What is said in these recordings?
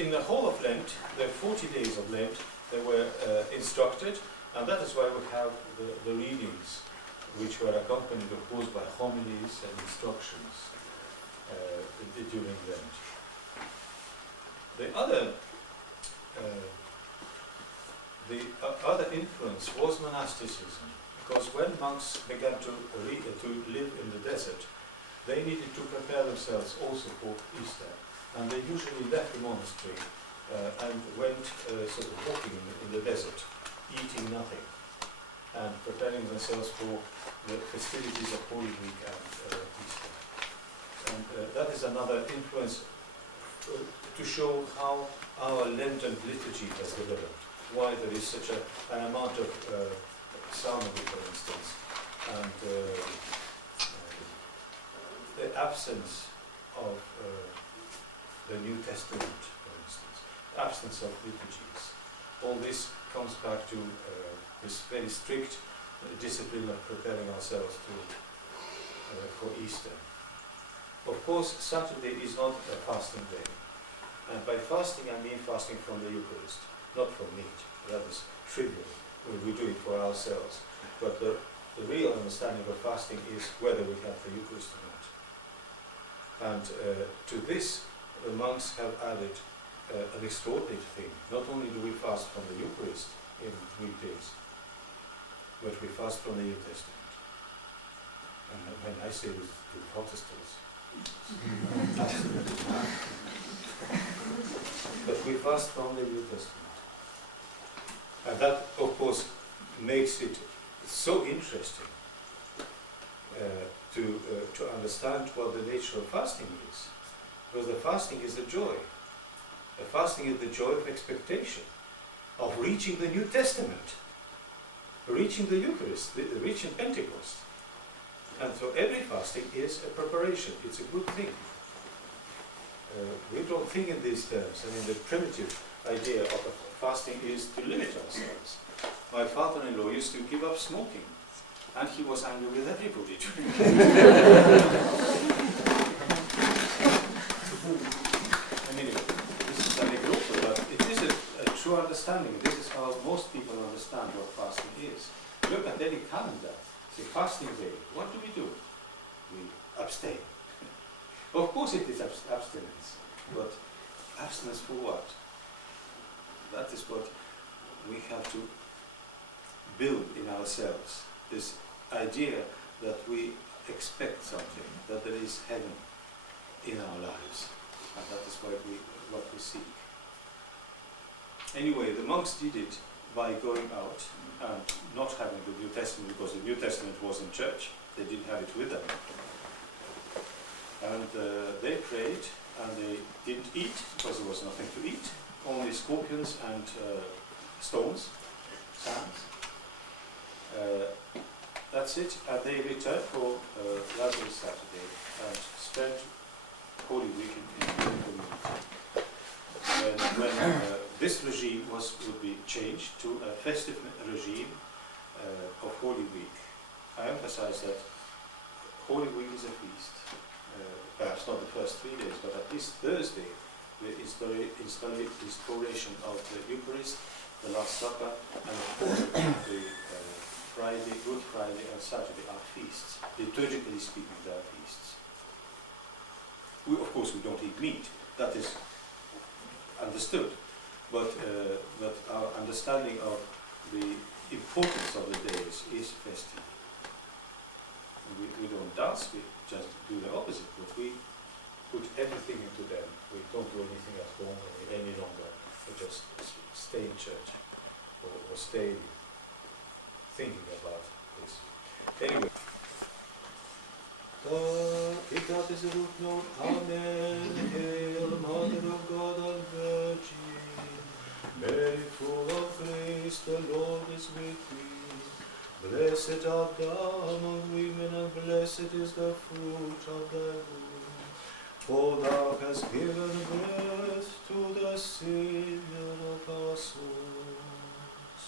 In the whole of Lent, the 40 days of Lent, they were instructed, and that is why we have the readings, which were accompanied, of course, by homilies and instructions during Lent. The other influence was monasticism, because when monks began to live in the desert, they needed to prepare themselves also for Easter. And they usually left the monastery and went sort of walking in the desert, eating nothing, and preparing themselves for the festivities of Holy Week and Easter. And that is another influence to show how our Lenten liturgy has developed, why there is such an amount of psalmody, for instance, and the absence of the New Testament, for instance, absence of liturgies. All this comes back to this very strict discipline of preparing ourselves for Easter. Of course, Saturday is not a fasting day. And by fasting, I mean fasting from the Eucharist, not from meat. That is trivial. We do it for ourselves. But the real understanding of fasting is whether we have the Eucharist or not. And to this, the monks have added an extraordinary thing. Not only do we fast from the Eucharist in weekdays, but we fast from the New Testament. And when I say this to Protestants, but we fast from the New Testament. And that, of course, makes it so interesting to understand what the nature of fasting is. Because the fasting is the joy. The fasting is the joy of expectation, of reaching the New Testament, reaching the Eucharist, reaching Pentecost. And so every fasting is a preparation. It's a good thing. We don't think in these terms. I mean, the primitive idea of fasting is to limit ourselves. My father-in-law used to give up smoking, and he was angry with everybody. Anyway, this is anecdotal, but it is a true understanding. This is how most people understand what fasting is. Look at any calendar. Say, fasting day. What do? We abstain. Of course it is abstinence, but abstinence for what? That is what we have to build in ourselves, this idea that we expect something, that there is heaven in our lives, and that is what we seek. Anyway, the monks did it by going out and not having the New Testament, because the New Testament was in church. They didn't have it with them. And they prayed, and they didn't eat, because there was nothing to eat, only scorpions and stones, sands. That's it. And they returned for Lazarus Saturday and spent Holy Week in the community. When this regime would be changed to a festive regime of Holy Week, I emphasize that Holy Week is a feast. Perhaps not the first 3 days, but at least Thursday, the instauration of the Eucharist, the Last Supper, and of course the Friday, Good Friday and Saturday are feasts. Liturgically speaking, they are feasts. Of course, we don't eat meat. That is understood. But our understanding of the importance of the days is festive. We don't dance, we just do the opposite, but we put everything into them. We don't do anything at home any longer. We just stay in church or stay thinking about this. Anyway. God is a root known, Amen. Hail, Mother of God and Virgin, Mary full of grace, the Lord is with thee. Blessed art thou among women, and blessed is the fruit of thy womb. For thou hast given birth to the Saviour of our souls.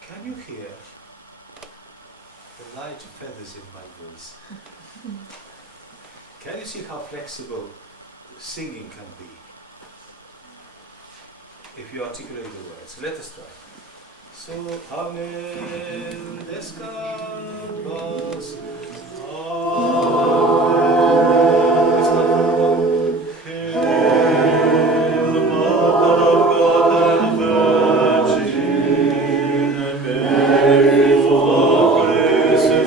Can you hear the light feathers in my voice? Can you see how flexible singing can be if you articulate the words? Let us try. So, Amen, descalvas, Amen, Hail, Mother of God and Virgin, Mary full of grace, the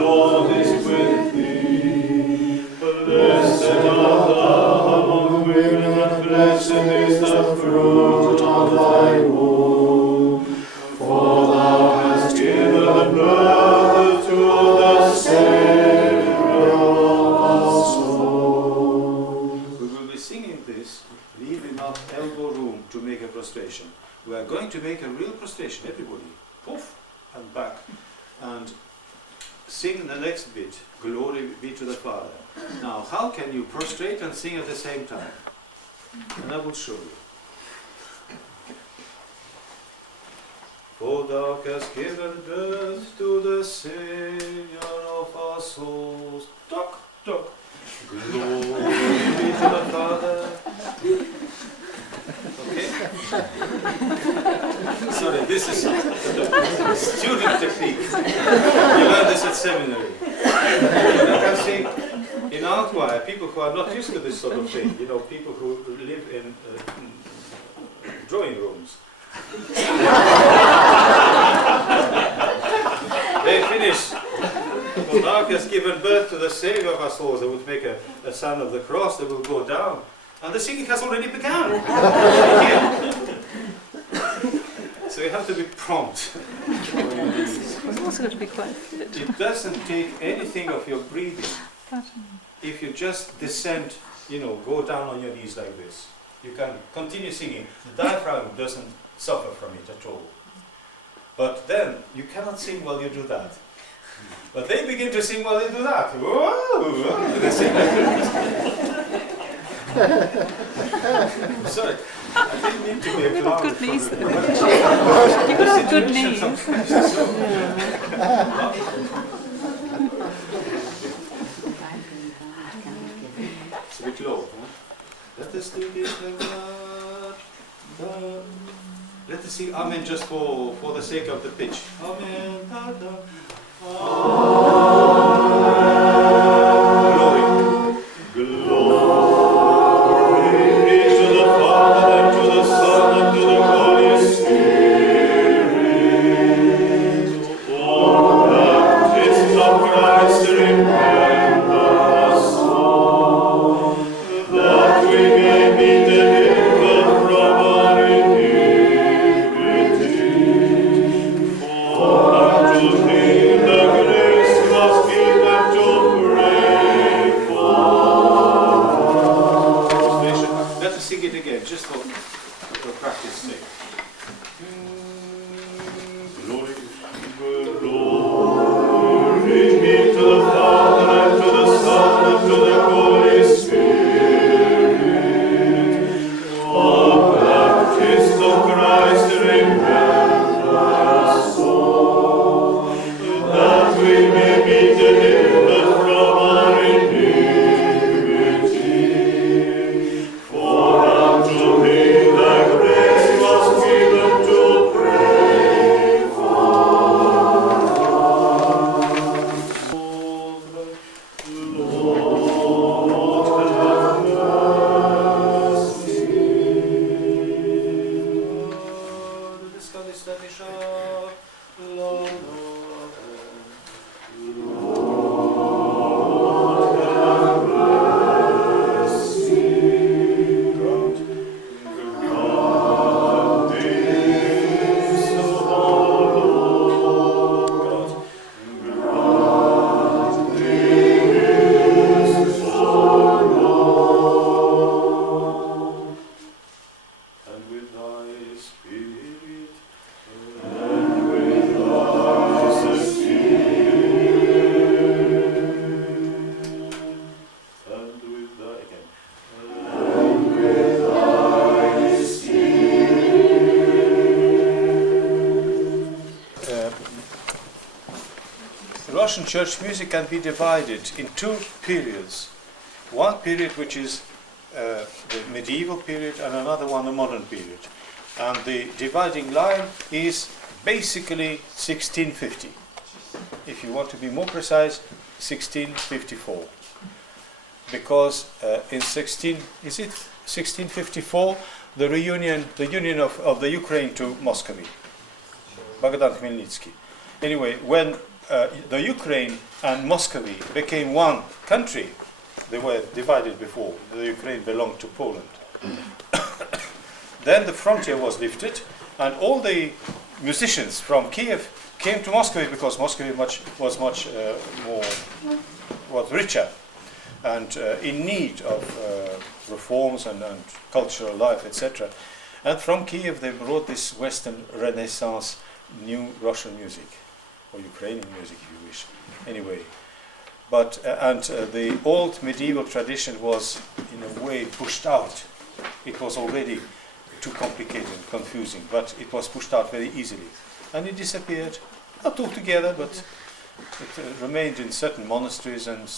Lord is with thee. Blessed art thou prostration. We are going to make a real prostration, everybody. Poof, and back. And sing the next bit, glory be to the Father. Now, how can you prostrate and sing at the same time? And I will show you. For thou hast given birth to the Savior of our souls. Toc, toc. Glory be to the Father. Okay? Sorry, this is student technique. You learn this at seminary. You can see in our choir, people who are not used to this sort of thing, you know, people who live in drawing rooms. They finish. For thou hast given birth to the Savior of our souls. They would make a sign of the cross, they will go down. And the singing has already begun. So you have to be prompt. It's also got to be quite fit. It doesn't take anything of your breathing. If you just descend, you know, go down on your knees like this, you can continue singing. The diaphragm doesn't suffer from it at all. But then you cannot sing while you do that. But they begin to sing while they do that. Whoa, they sing like this. Sorry, I didn't mean to be a clown. Good knees. You've got to have good knees. It's a bit low, huh? Let us do this like that. Let us sing Amen just for the sake of the pitch. Amen. Da, da. Glory. Glory be to the Father, and to the Son, and to the Holy Spirit. O Baptist of Christ, remember us all, that we may be delivered from our iniquity. For unto Him the grace was given to pray for. Let us sing it again, just for practice sake. Glory, glory be to the Father, and to the Son, and to the Holy Spirit. O Baptist of Christ, remember us all, that we may be delivered from our iniquity. For unto me thy grace was given to pray for us. Lord, have mercy. Lord, the sky is standing sharp. Lord, and with thy spirit, and with thy spirit, and with thy again, and with thy spirit. Russian church music can be divided in two periods. One period which is the medieval period, and another one the modern period. And the dividing line is basically 1650. If you want to be more precise, 1654. Because in 1654, the union of the Ukraine to Muscovy, Bogdan Khmelnytsky. Anyway, when the Ukraine and Muscovy became one country, they were divided before. The Ukraine belonged to Poland. Then the frontier was lifted, and all the musicians from Kiev came to Muscovy because Muscovy was much richer and in need of reforms and cultural life, etc. And from Kiev they brought this Western Renaissance new Russian music, or Ukrainian music if you wish. Anyway, but the old medieval tradition was in a way pushed out. It was already too complicated and confusing, but it was pushed out very easily. And it disappeared, not altogether, but it remained in certain monasteries and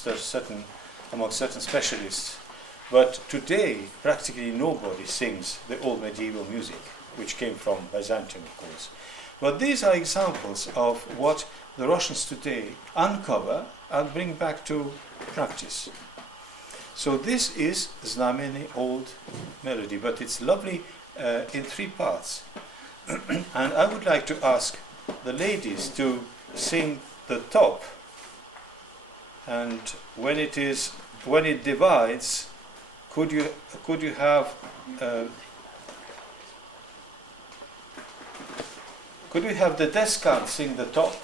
among certain specialists. But today, practically nobody sings the old medieval music, which came from Byzantium, of course. But these are examples of what the Russians today uncover and bring back to practice. So this is Znameni old melody, but it's lovely in 3 parts. And I would like to ask the ladies to sing the top, and when it divides, could you have could we have the descant sing the top?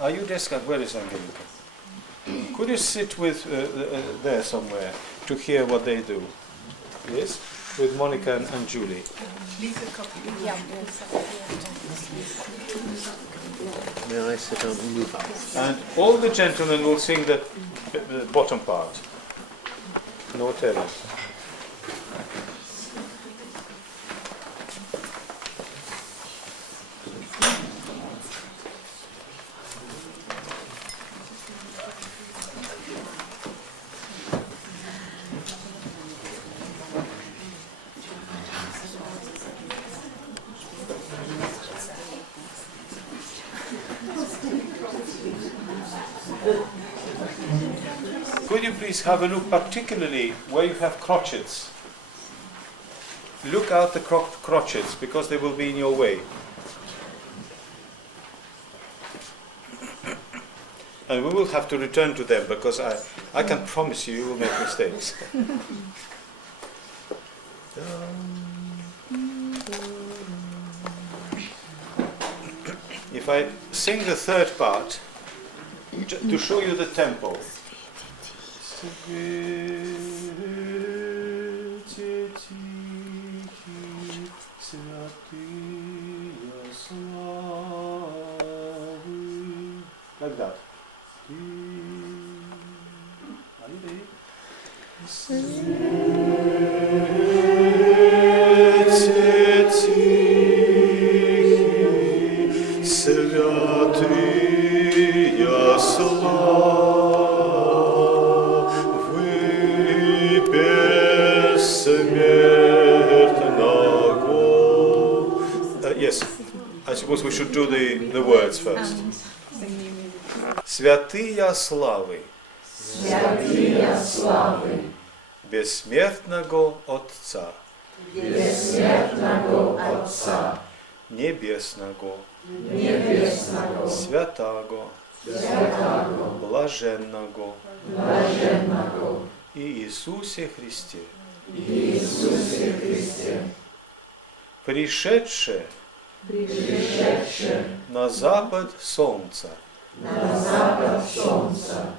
Are you descant? Where is Angelica? Could you sit with there somewhere to hear what they do? Yes, with Monica and Julie. May I sit down and move up? And all the gentlemen will sing the bottom part. No terror. Could you please have a look particularly where you have crotchets? Look out the crotchets, because they will be in your way. And we will have to return to them, because I can promise you will make mistakes. If I sing the 3rd part, to show you the tempo. Like that. Are you ready? Yes, I suppose we should do the words first. Святыя славы, Святыя славы, бессмертного Отца, безсмертного Отца, небесного, небесного, святаго, святаго, блаженного, блаженного, и Иисусе Христе, Иисусе Христе, пришедше пришедше на запад солнца, на запад солнца,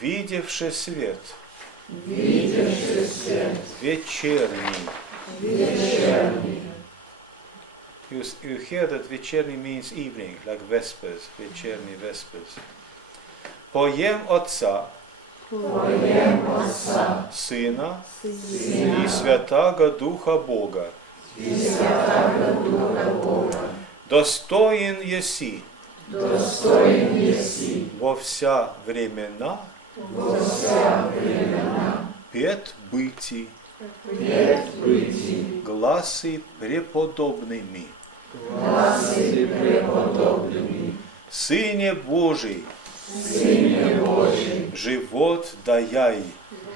видевши свет, видевши свет вечерний. вечерний. You hear that вечерний means evening, like Vespers, вечерний Vespers. Поем Отца, Поем Отца, Сына Сына и Святаго Духа Бога. и Святаго Духа Бога, Достоин еси достоин еси во вся времена во вся времена, пет быти пред быти, гласы преподобными. гласы преподобными, Сыне Божий, Сыне Божий, живот даяй,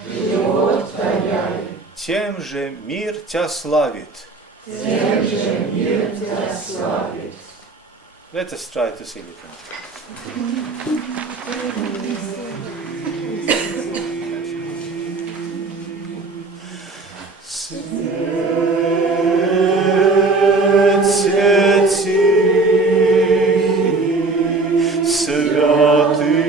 живот даяй, тем же мир Тя славит. тем же мир Тебя славит. Let us try to sing it now. Святые славы,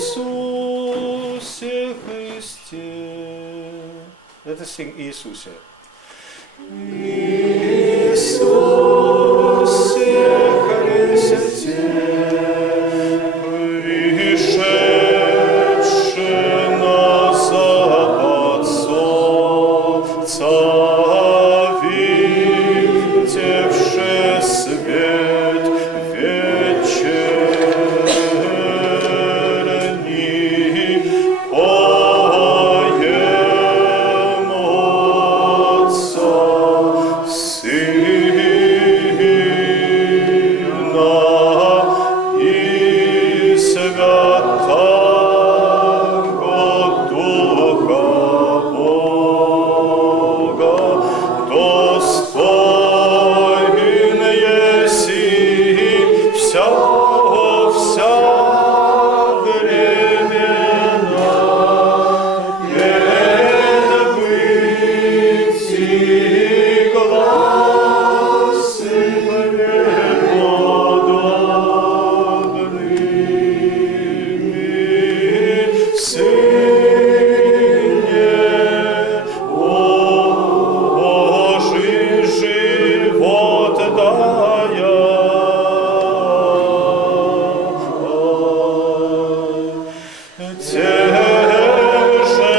Иисусе Христе. Let us sing Иисусе. Иисусе Христе, пришедший на запад солнца, видевший свет вечерний, поем Отца, Сына и Святого Духа Бога, достоин еси вся времена, пред бытий гласы преподобными, Сыне Божий живот дая. Те же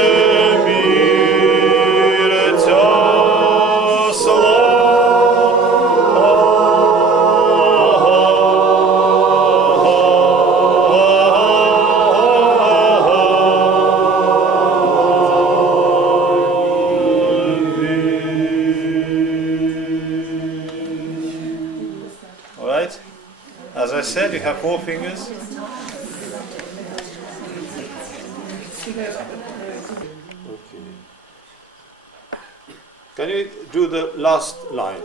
мир тя All right? As I said, you have 4 fingers. Okay. Can you do the last line?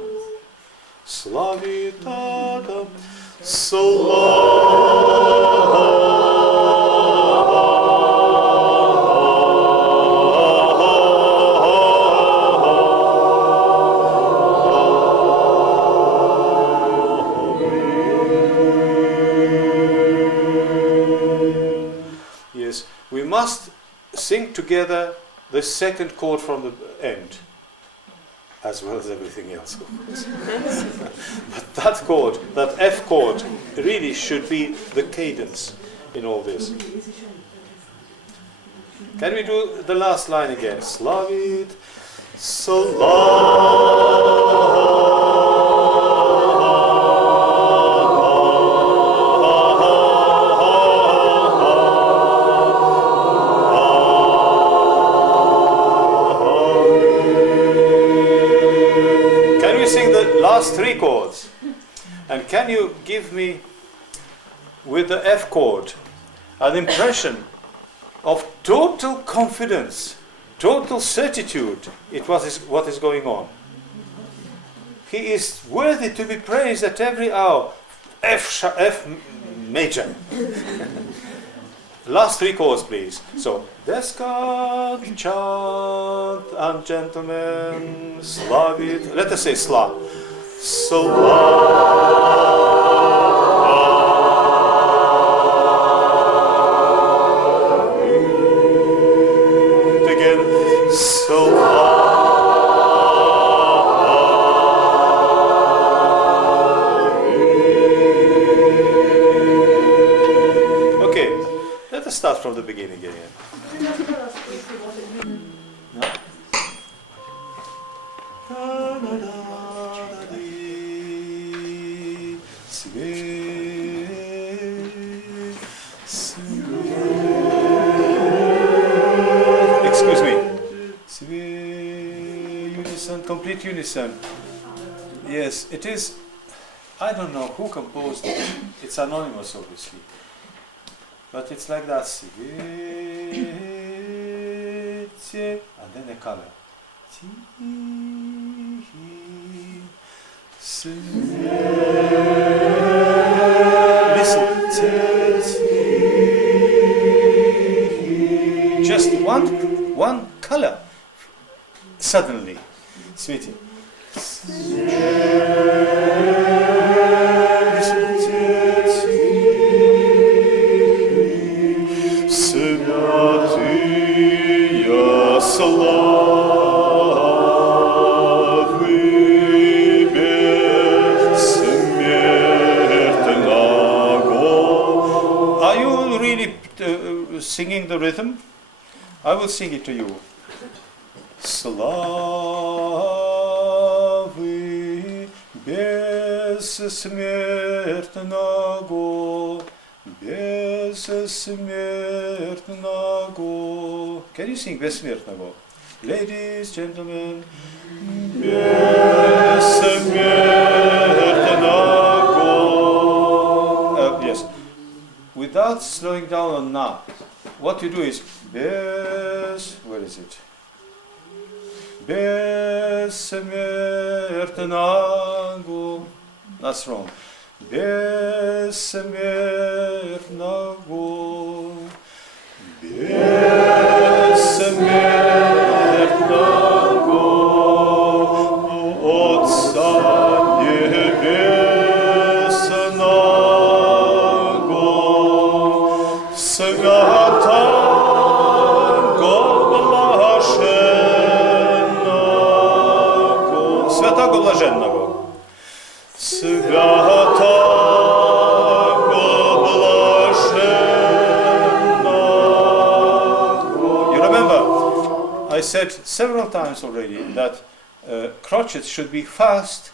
Slavita Yes, we must sing together the second chord from the end, as well as everything else, of course. But that chord, that F chord, really should be the cadence in all this. Can we do the last line again? Slavit, Can we sing the last 3 chords? And can you give me, with the F chord, an impression of total confidence, total certitude in what is going on? He is worthy to be praised at every hour. F major. Last 3 chords, please. So, Descant, chant, and gentlemen, slavit. Let us say sla. Again, Okay, let us start from the beginning again. Excuse me. Unison, complete unison. Yes, it is. I don't know who composed it. It's anonymous, obviously. But it's like that. And then a color. Listen. Just one color. Suddenly. Sweetie. really singing the rhythm? I will sing it to you. Славы бессмертного, бессмертного. Can you sing бессмертного? Ladies, gentlemen, бессмертного. Yes, without slowing down on na. What you do is where is it? Бессмертного. That's wrong. Бессмертного. Бессмертного. Отца Небесного. Святого блаженного. Святого блаженного. Святого блаженного. You remember, I said several times already that crotchets should be fast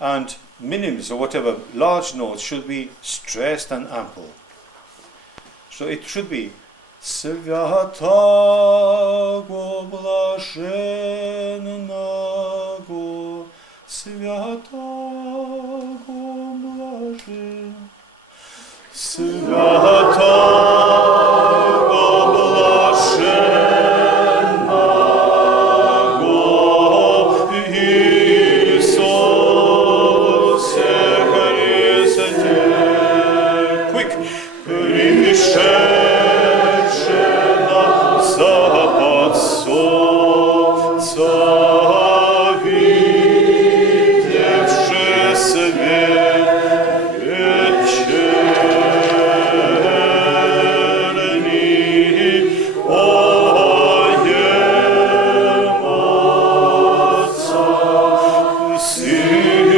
and minims or whatever, large notes should be stressed and ample. So it should be Святого блаженного, Святого блаженного, Святого блаженного Иисусе Христе. Quick. Пришедше на запад солнца, видевши свет вечерний, поем Отца, Сына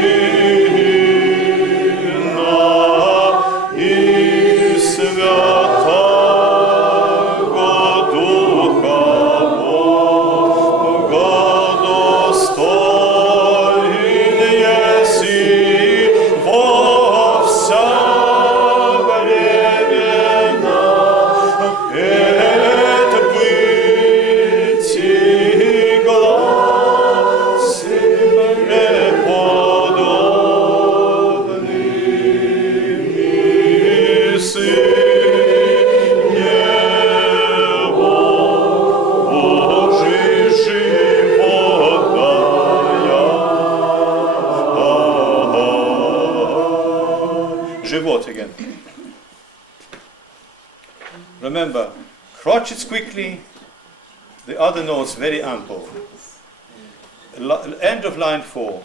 и Святого Духа Бога, достоин еси во вся времена, это быть и гласен преподобный Сыне Божий живот дая. Живот again. Remember, crotchets quickly, the other notes very ample. End of line 4.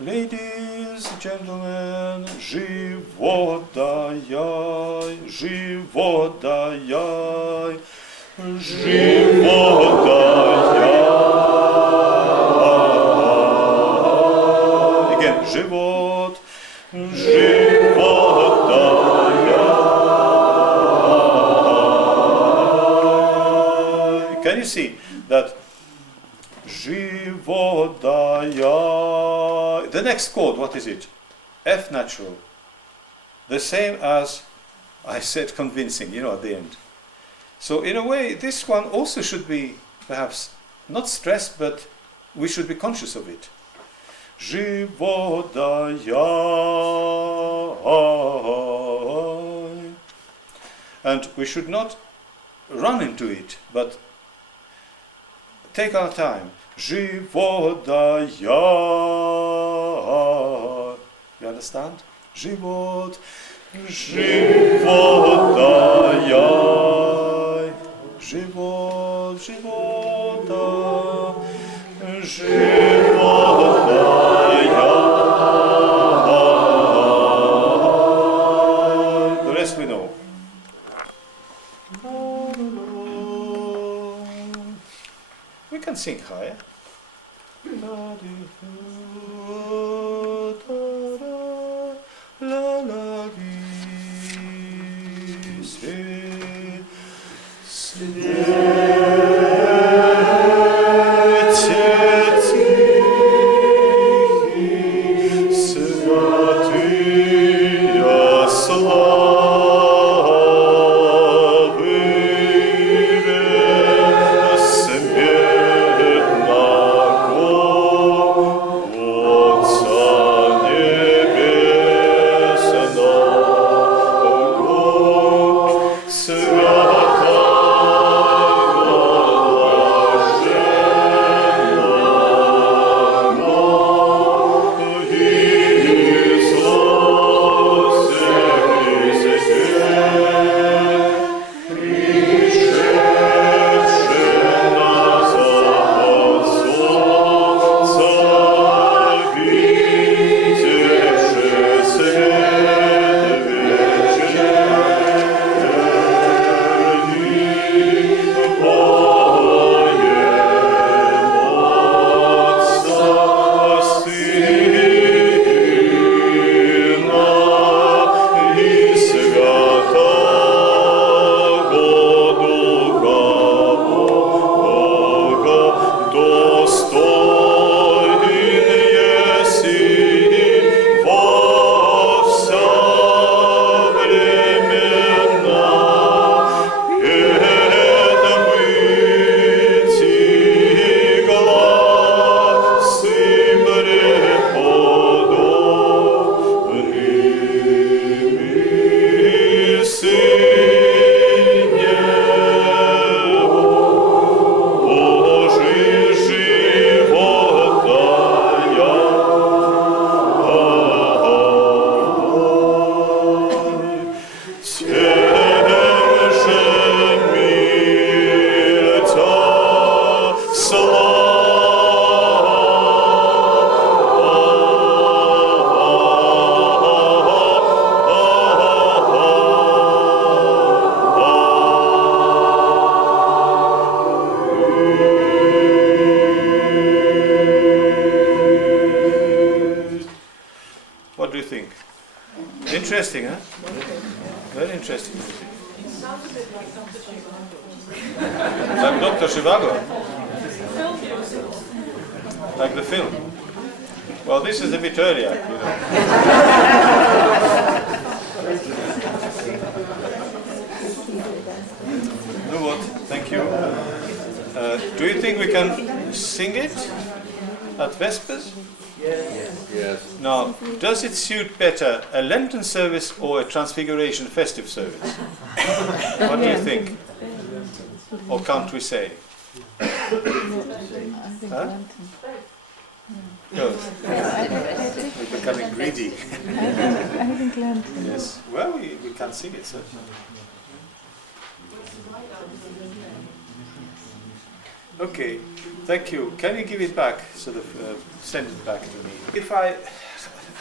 Ladies, gentlemen, живот даяй, живот даяй, живот даяй. Again, живот, живот даяй. Can you see that живот даяй? The next chord, what is it? F natural. The same as I said convincing, at the end. So in a way, this one also should be perhaps not stressed, but we should be conscious of it. Живот даяй. And we should not run into it, but take our time. Живот даяй. You understand? Живот, живот даяй. Живот, живот даяй. Живот даяй. The rest we know. We can sing higher. What do you think? Interesting, huh? Very interesting music. Like Dr. Zhivago? Like the film? Well, this is a bit earlier, you know. No what? Thank you. Do you think we can sing it at Vespers? Yes. Now, does it suit better a Lenten service or a Transfiguration festive service? What do you think? Or can't we say? Huh? No. We're becoming greedy. I think Lenten. Yes. Well, we can sing it, certainly. Okay, thank you. Can you give it back, sort of send it back to me? If I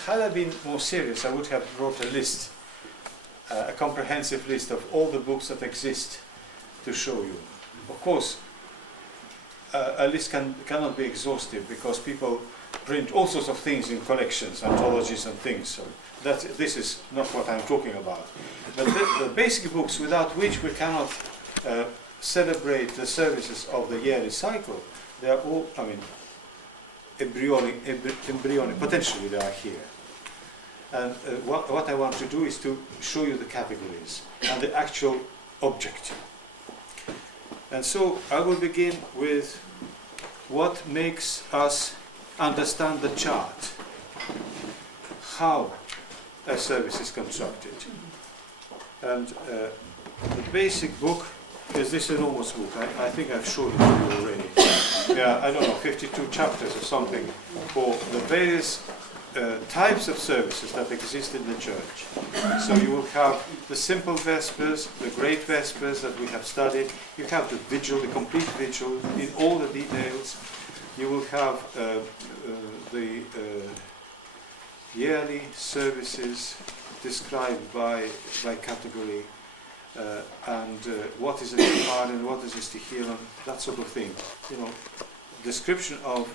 had been more serious, I would have wrote a list, a comprehensive list of all the books that exist to show you. Of course, a list cannot be exhaustive because people print all sorts of things in collections, anthologies and things. So this is not what I'm talking about. But the basic books without which we cannot celebrate the services of the yearly cycle, they are all, I mean, embryonic, potentially they are here. And what I want to do is to show you the categories and the actual object. And so I will begin with what makes us understand the chart, how a service is constructed. And the basic book is this enormous book. I think I've showed it to you already. There are, I don't know, 52 chapters or something for the various types of services that exist in the church. So you will have the simple Vespers, the great Vespers that we have studied. You have the vigil, the complete vigil in all the details. You will have the yearly services described by category. And what is a Stihar and what is a Stihir, that sort of thing. You know, description of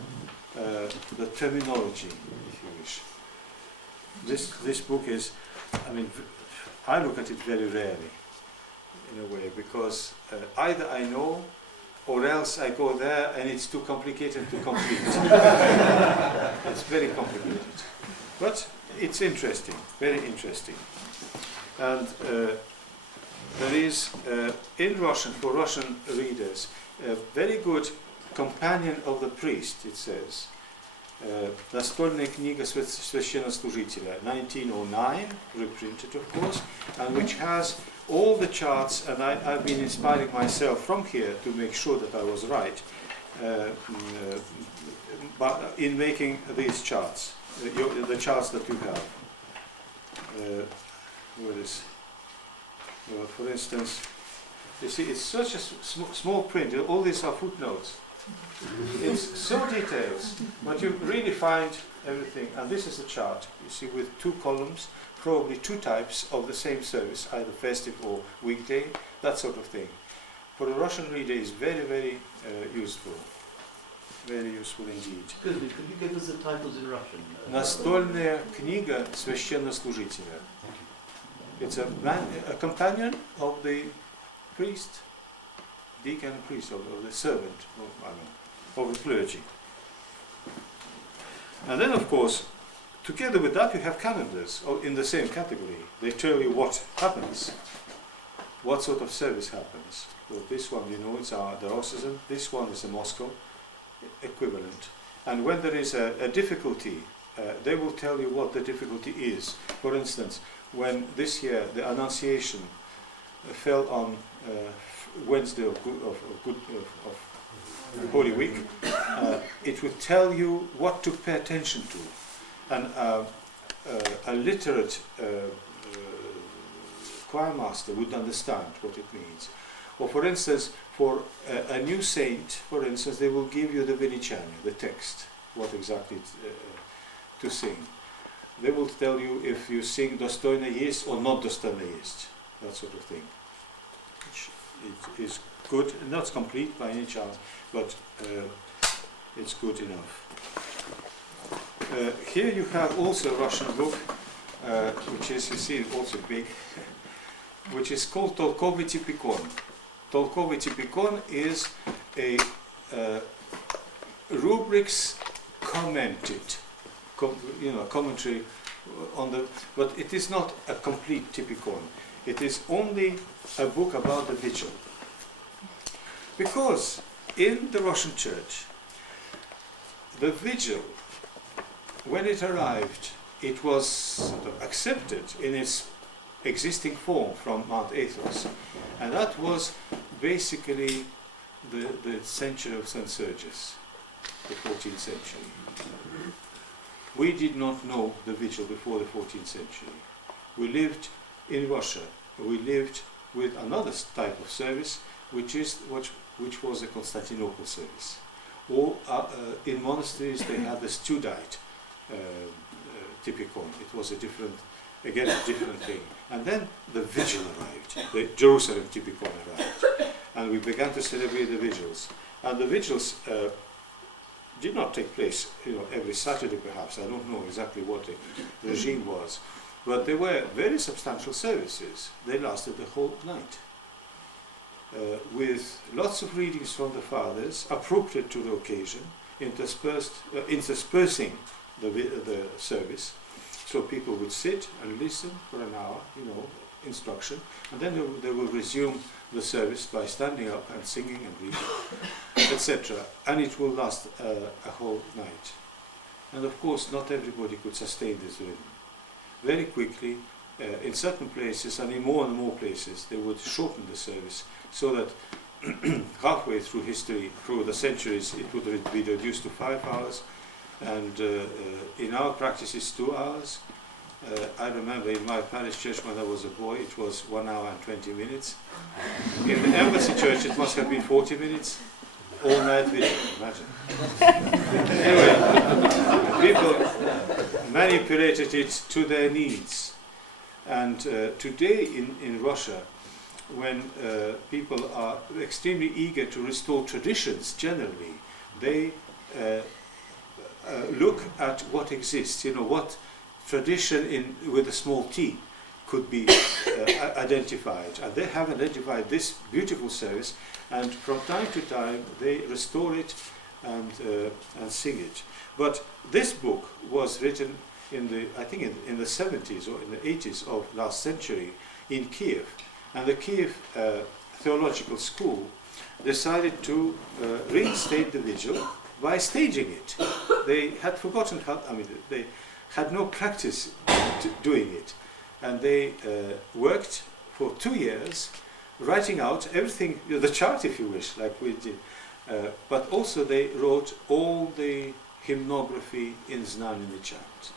the terminology, if you wish. This book is, I mean, I look at it very rarely. in a way, because either I know, or else I go there and it's too complicated to complete. It's very complicated. But it's interesting, very interesting. And there is, in Russian, for Russian readers, a very good companion of the priest, it says. Настольная книга священнослужителя, 1909, reprinted of course, and which has all the charts, and I've been inspiring myself from here to make sure that I was right, but in making these charts, the charts that you have. What is? For instance, you see, it's such a small print. All these are footnotes. It's so detailed, but you really find everything. And this is a chart, you see, with 2 columns, probably 2 types of the same service, either festive or weekday, that sort of thing. For a Russian reader, is very, very useful. Very useful indeed. Excuse me, could you give us the titles in Russian? Настольная книга священнослужителя. It's a companion of the priest, deacon priest, of the servant, of the clergy. And then, of course, together with that, you have calendars in the same category. They tell you what happens, what sort of service happens. Well, this one, you know, it's our diocesan. This one is a Moscow equivalent. And when there is a difficulty, they will tell you what the difficulty is. For instance, when this year the Annunciation fell on Wednesday of Holy Week, it will tell you what to pay attention to. And a literate choir master would understand what it means. Or for instance, for a new saint, for instance, they will give you the Velichania, the text, what exactly to sing. They will tell you if you sing Dostoyna есть or not Dostoyna есть, that sort of thing. It is good, not complete by any chance, but it's good enough. Here you have also a Russian book, which is, you see, also big, which is called Толковый типикон. Толковый типикон is a rubrics commented, commentary on the, but it is not a complete typicon. It is only a book about the vigil. Because in the Russian Church, the vigil, when it arrived, it was sort of accepted in its existing form from Mount Athos, and that was basically the century of St. Sergius, the 14th century. We did not know the vigil before the 14th century. We lived in Russia. We lived with another type of service, which was a Constantinople service. Or in monasteries they had the Studite typicon. It was a different thing. And then the vigil arrived. The Jerusalem typicon arrived, and we began to celebrate the vigils. And the vigils did not take place, every Saturday perhaps. I don't know exactly what the regime was, but they were very substantial services. They lasted the whole night, with lots of readings from the fathers, appropriate to the occasion, interspersing the service, so people would sit and listen for an hour, instruction, and then they will resume the service by standing up and singing and reading, etc. And it will last a whole night. And of course, not everybody could sustain this rhythm. Very quickly, in certain places, and in more and more places, they would shorten the service so that halfway through history, through the centuries, it would be reduced to 5 hours, and in our practices 2 hours. I remember in my parish church when I was a boy, it was 1 hour and 20 minutes. In the embassy church, it must have been 40 minutes. All night video, imagine. Anyway, people manipulated it to their needs. And today in Russia, when people are extremely eager to restore traditions generally, they look at what exists, what tradition with a small t could be identified. And they have identified this beautiful service, and from time to time they restore it and sing it. But this book was written in the, I think in the 70s or in the 80s of last century in Kiev. And the Kiev Theological School decided to reinstate the vigil by staging it. They had forgotten how, they had no practice doing it. And they worked for 2 years, writing out everything, the chart if you wish, like we did. But also they wrote all the hymnography in Znameni chant.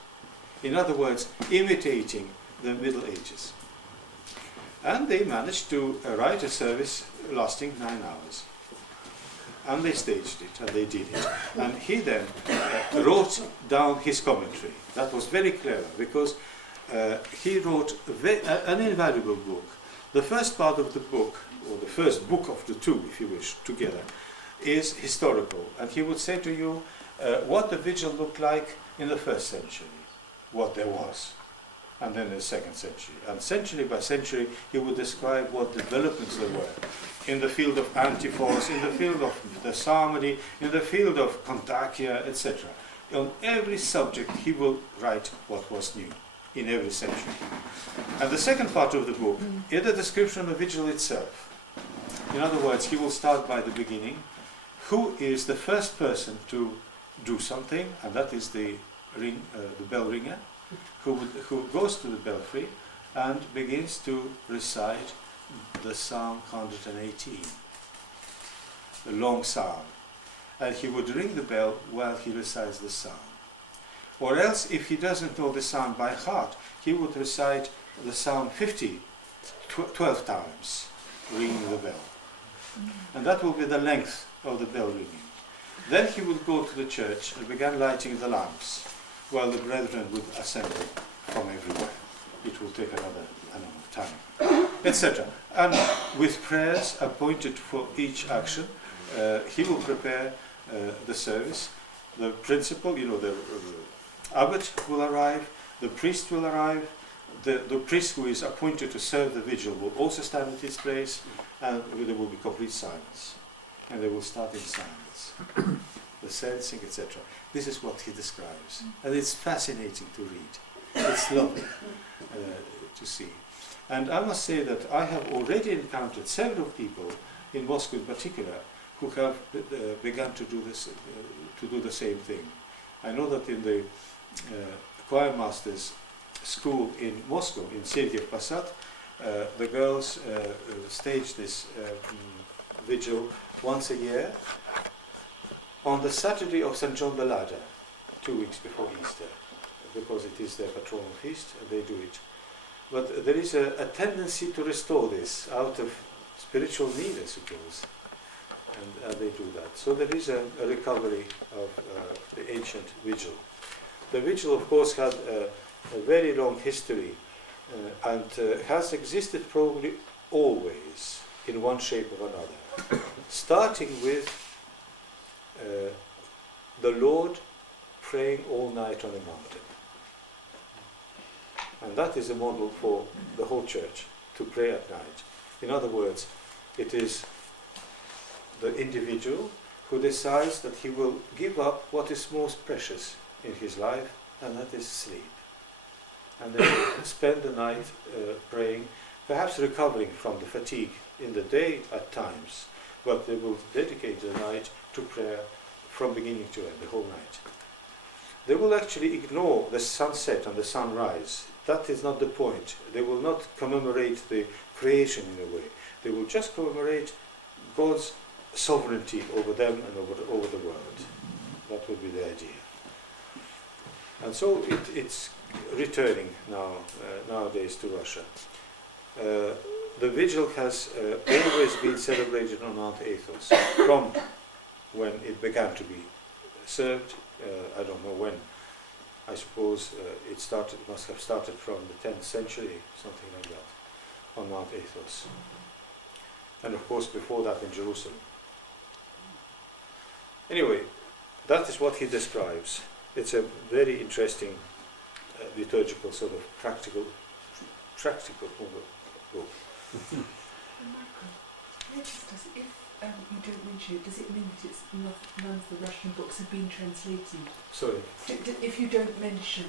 In other words, imitating the Middle Ages. And they managed to write a service lasting 9 hours. And they staged it, and they did it. And he then wrote down his commentary. That was very clever, because he wrote an invaluable book. The first part of the book, or the first book of the two, if you wish, together, is historical. And he would say to you what the vigil looked like in the first century, what there was, and then the second century. And century by century, he would describe what developments there were in the field of antiphons, in the field of the psalmody, in the field of kontakia, etc. On every subject, he will write what was new in every century. And the second part of the book is the description of the vigil itself. In other words, he will start by the beginning. Who is the first person to do something? And that is the bell ringer, who goes to the belfry and begins to recite the Psalm 118, the long psalm. And he would ring the bell while he recites the psalm. Or else, if he doesn't know the psalm by heart, he would recite the Psalm 50 12 times, ringing the bell. And that will be the length of the bell ringing. Then he would go to the church and begin lighting the lamps, while the brethren would assemble from everywhere. It will take another amount of time, etc. And with prayers appointed for each action, he will prepare the service. The principal, the abbot will arrive, the priest will arrive, the priest who is appointed to serve the vigil will also stand at his place, and there will be complete silence. And they will start in silence. The censing, etc. This is what he describes. And it's fascinating to read. It's lovely to see. And I must say that I have already encountered several people, in Moscow in particular, who have begun to do this, to do the same thing. I know that in the choir masters school in Moscow, in Sergiev Posad, the girls stage this vigil once a year on the Saturday of St. John the Ladder, 2 weeks before Easter, because it is their patronal feast, and they do it. But there is a tendency to restore this out of spiritual need, I suppose, and they do that. So there is a recovery of the ancient vigil. The vigil, of course, had a very long history and has existed probably always in one shape or another, starting with the Lord praying all night on a mountain. And that is a model for the whole church, to pray at night. In other words, it is the individual who decides that he will give up what is most precious in his life, and that is sleep. And they will spend the night praying, perhaps recovering from the fatigue in the day at times, but they will dedicate the night to prayer from beginning to end, the whole night. They will actually ignore the sunset and the sunrise. That is not the point. They will not commemorate the creation in a way. They will just commemorate God's sovereignty over them and over the world. That would be the idea. And so it's returning nowadays to Russia. The vigil has always been celebrated on Mount Athos from when it began to be served. I don't know when. I suppose must have started from the 10th century, something like that, on Mount Athos. And of course before that in Jerusalem. Anyway, that is what he describes. It's a very interesting liturgical sort of practical practical book. If you don't mention it, does it mean that it's none of the Russian books have been translated? Sorry. If you don't mention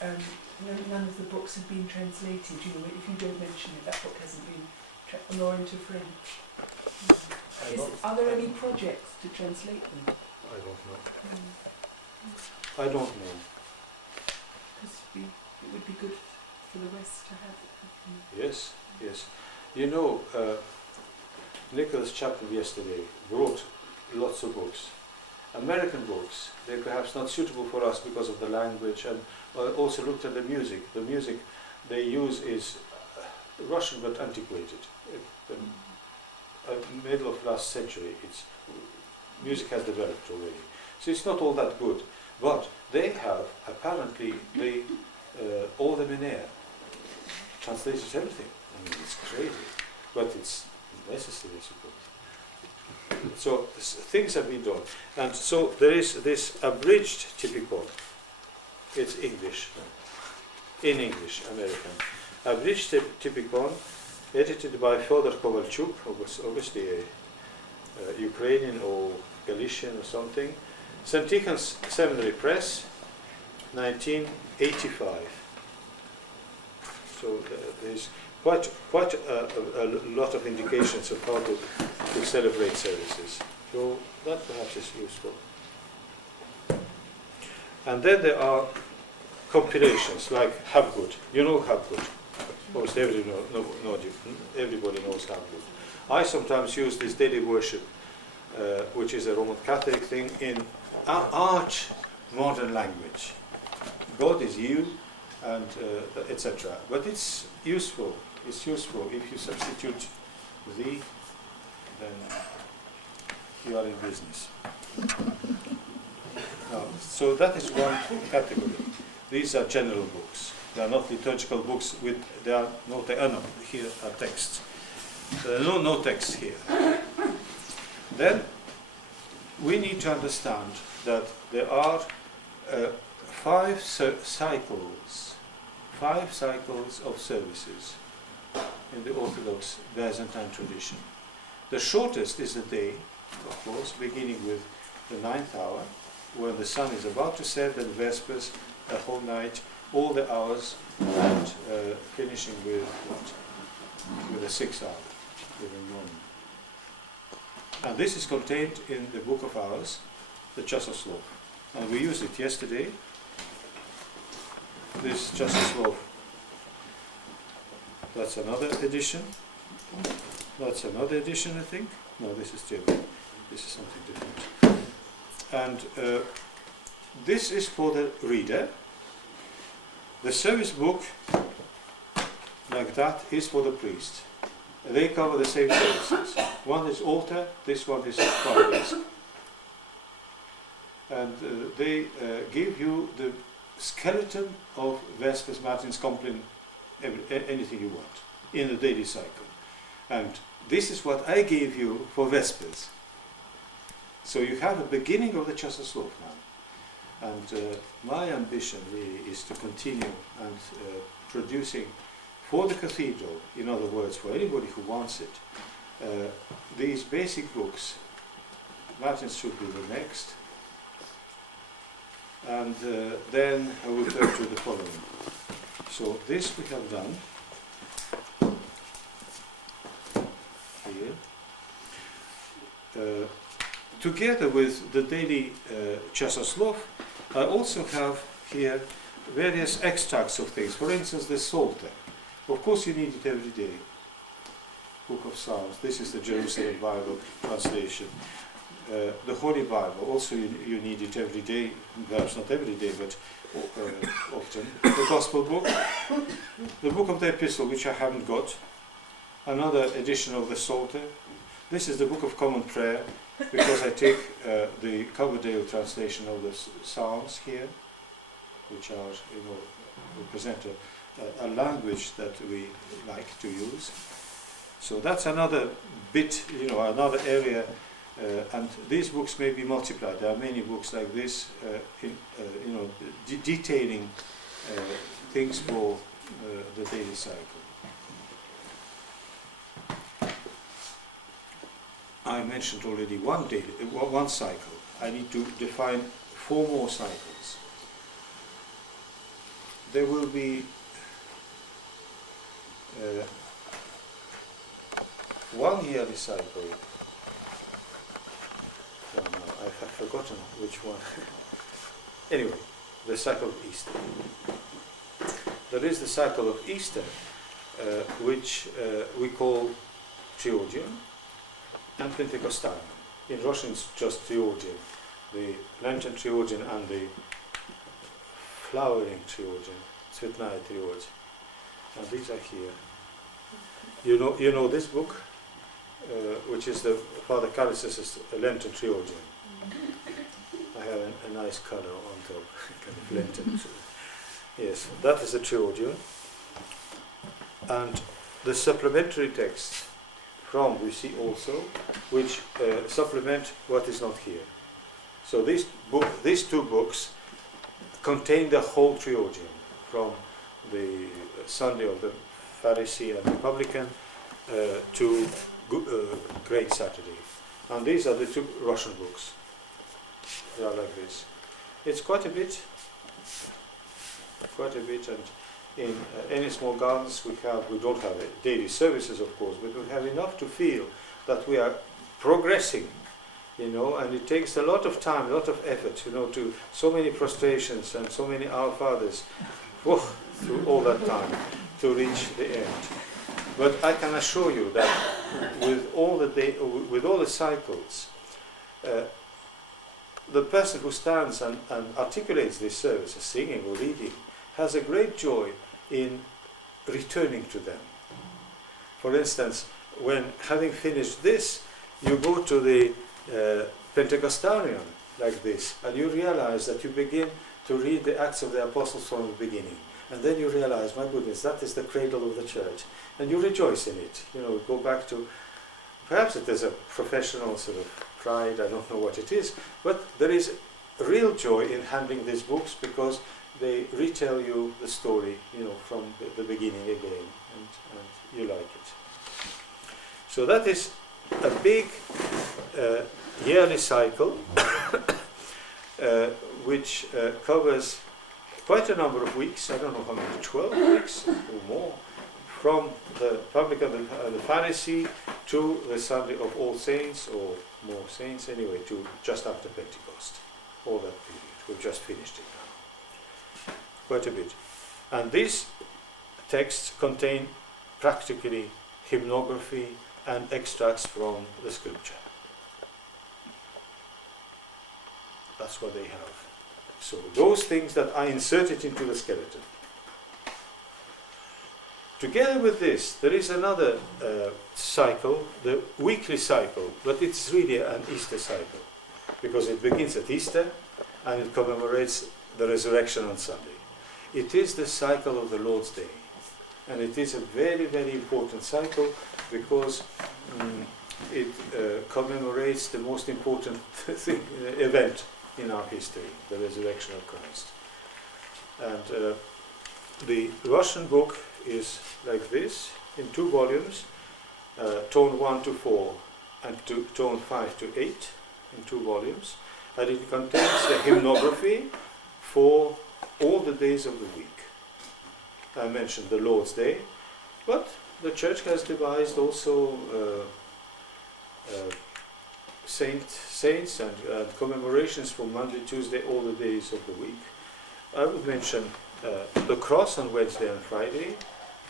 none of the books have been translated, you know, if you don't mention it, that book hasn't been nor into French. Are there any projects to translate them? I don't know. I don't know. Because it would be good for the West to have it. Yes, yes. You know, Nicholas Chaplin yesterday wrote lots of books. American books, they're perhaps not suitable for us because of the language, and also looked at the music. The music they use is Russian but antiquated. Middle of last century, music has developed already. So it's not all that good. But they have, apparently, all the Menaire translated everything. I mean, it's crazy. But it's necessary, I suppose. So things have been done. And so there is this abridged Typicon. It's English. In English, American. Abridged Typicon, edited by Fyodor Kovalchuk, obviously a Ukrainian or Galician or something. St. Tikhon's Seminary Press, 1985. So there's quite a lot of indications of how to celebrate services. So that perhaps is useful. And then there are compilations like Habgood. You know Habgood. Most everybody knows Habgood. I sometimes use this daily worship, which is a Roman Catholic thing, in arch modern language. God is you, and etc. But it's useful. It's useful if you substitute thee, then you are in business. So that is one category. These are general books. They are not liturgical books. There are no here are texts. There are no texts here. Then we need to understand that there are 5 cycles of services in the Orthodox Byzantine tradition. The shortest is the day, of course, beginning with the 9th hour, when the sun is about to set, and Vespers, the whole night, all the hours, and finishing with what? With the 6th hour, with the morning. And this is contained in the Book of Hours, the Chasoslov. And we used it yesterday. This Chasoslov. That's another edition. That's another edition, I think. No, this is different. This is something different. And this is for the reader. The service book, like that, is for the priest. They cover the same services. One is altar, this one is choir. And they give you the skeleton of Vespers, Matins, Compline, anything you want, in the daily cycle. And this is what I gave you for Vespers. So you have a beginning of the Chasoslov now. And my ambition really is to continue and producing for the cathedral, in other words, for anybody who wants it, these basic books. Matins should be the next. And then I will go to the following. So this we have done here. Together with the daily Chasoslov, I also have here various extracts of things. For instance, the Psalter. Of course you need it every day. Book of Psalms. This is the Jerusalem Bible translation. The Holy Bible, also you need it every day, perhaps not every day, but often. The Gospel book, the book of the Epistle, which I haven't got, another edition of the Psalter. This is the Book of Common Prayer, because I take the Coverdale translation of the Psalms here, which are, represent a language that we like to use. So that's another bit, another area. And these books may be multiplied. There are many books like this, detailing things for the daily cycle. I mentioned already one cycle. I need to define 4 more cycles. There will be one yearly cycle. Oh no, I have forgotten which one. Anyway, the cycle of Easter. There is the cycle of Easter, which we call Triodion and Pentecostalion. In Russian it's just Triodion, the Lenten Triodion and the flowering Triodion, Цветная Triodion. And these are here. You know this book, which is the Father Callis's Lenten Triodion. I have a nice color on top, kind of Lenten. Yes, that is the Triodion. And the supplementary text from we see also, which supplement what is not here. So these 2 books contain the whole Triodion, from the Sunday of the Pharisee and the Publican to Great Saturday. And these are the 2 Russian books. They are like this. It's quite a bit, and in any small gardens we don't have daily services, of course, but we have enough to feel that we are progressing, and it takes a lot of time, a lot of effort, to so many prostrations and so many Our Fathers, through all that time to reach the end. But I can assure you that with all the cycles, the person who stands and articulates this service, singing or reading, has a great joy in returning to them. For instance, when having finished this, you go to the Pentecostalion like this, and you realize that you begin to read the Acts of the Apostles from the beginning. And then you realize, my goodness, that is the cradle of the church. And you rejoice in it. Go back to, perhaps it is a professional sort of pride, I don't know what it is, but there is real joy in handling these books because they retell you the story, from the beginning again, and you like it. So that is a big yearly cycle which covers quite a number of weeks. I don't know how many, 12 weeks or more, from the Publican and the Pharisee to the Sunday of All Saints, or more saints anyway, to just after Pentecost. All that period. We've just finished it now. Quite a bit. And these texts contain practically hymnography and extracts from the scripture. That's what they have. So those things that I inserted into the skeleton. Together with this, there is another cycle, the weekly cycle, but it's really an Easter cycle, because it begins at Easter and it commemorates the resurrection on Sunday. It is the cycle of the Lord's Day, and it is a very, very important cycle because it commemorates the most important event in our history, the resurrection of Christ. And the Russian book is like this, in 2 volumes, tone 1 to 4 and tone 5 to 8, in 2 volumes, and it contains the hymnography for all the days of the week. I mentioned the Lord's Day, but the Church has devised also saints and commemorations for Monday, Tuesday, all the days of the week. I would mention the cross on Wednesday and Friday,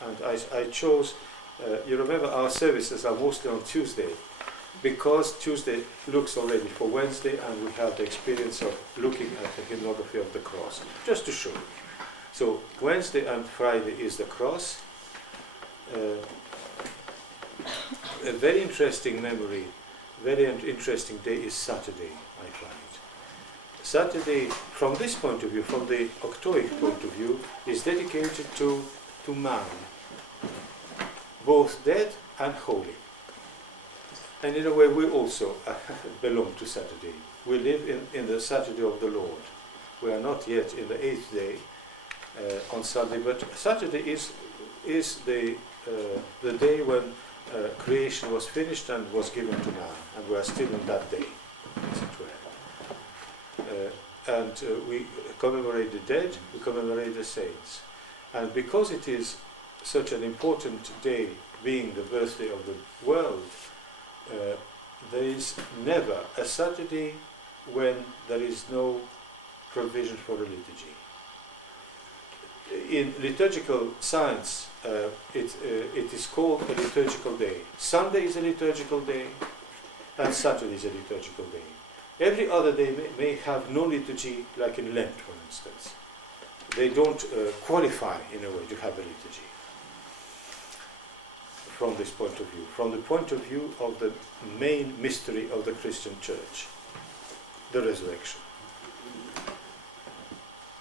and I chose, you remember our services are mostly on Tuesday, because Tuesday looks already for Wednesday, and we have the experience of looking at the hymnography of the cross, just to show you. So Wednesday and Friday is the cross. A very interesting memory, very interesting day is Saturday, I find. Saturday, from this point of view, from the octoic point of view, is dedicated to man, both dead and holy. And in a way we also belong to Saturday. We live in the Saturday of the Lord. We are not yet in the 8th day on Sunday, but Saturday is the day when creation was finished and was given to man. and we are still on that day, as it were. We commemorate the dead, we commemorate the saints. And because it is such an important day, being the birthday of the world, there is never a Saturday when there is no provision for a liturgy. In liturgical science, it is called a liturgical day. Sunday is a liturgical day, and Saturday is a liturgical day. Every other day may have no liturgy, like in Lent, for instance. They don't qualify, in a way, to have a liturgy. From this point of view, from the point of view of the main mystery of the Christian Church, the resurrection.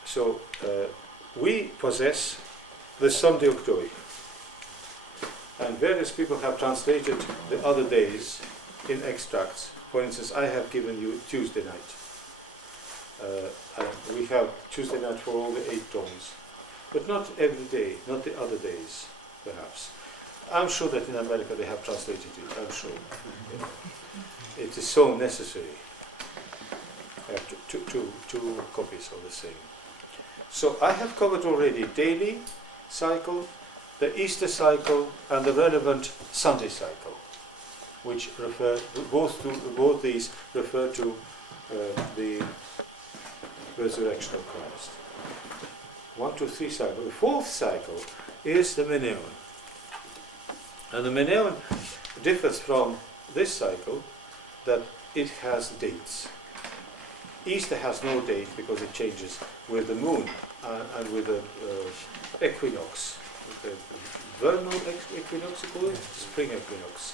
So we possess the Sunday of Joy, and various people have translated the other days in extracts. For instance, I have given you Tuesday night. And we have Tuesday night for all the 8 tones, but not every day, not the other days, perhaps. I'm sure that in America they have translated it, I'm sure. It is so necessary. Two copies of the same. So I have covered already daily cycle, the Easter cycle, and the relevant Sunday cycle, which refer both these refer to the resurrection of Christ. 1, 2, 3 cycle. The 4th cycle is the Meneon. And the Meneon differs from this cycle that it has dates. Easter has no date because it changes with the moon and with the equinox. The vernal equinox, you call it? Spring equinox.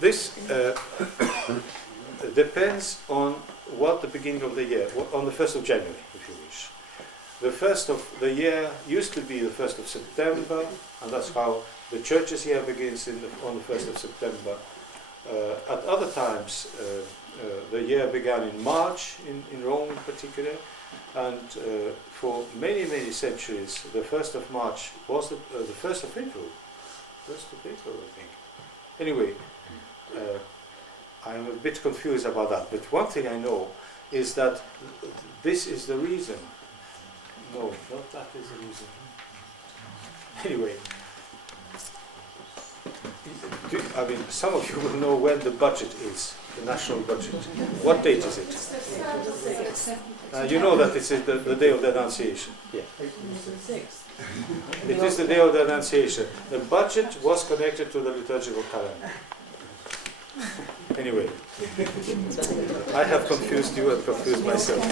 This depends on what the beginning of the year, on the 1st of January, if you wish. The 1st of the year used to be the 1st of September, and that's how the church's year begins on the 1st of September. At other times, the year began in March, in Rome in particular, and for many, many centuries, the 1st of March was the 1st of April. 1st of April, I think. Anyway, I'm a bit confused about that, but one thing I know is that this is the reason. No, not that is the reason. Anyway, I mean, some of you will know when the budget is, the national budget. What date is it? You know that it's the day of the Annunciation. Yeah. It is the day of the Annunciation. The budget was connected to the liturgical calendar. Anyway, I have confused you and confused myself.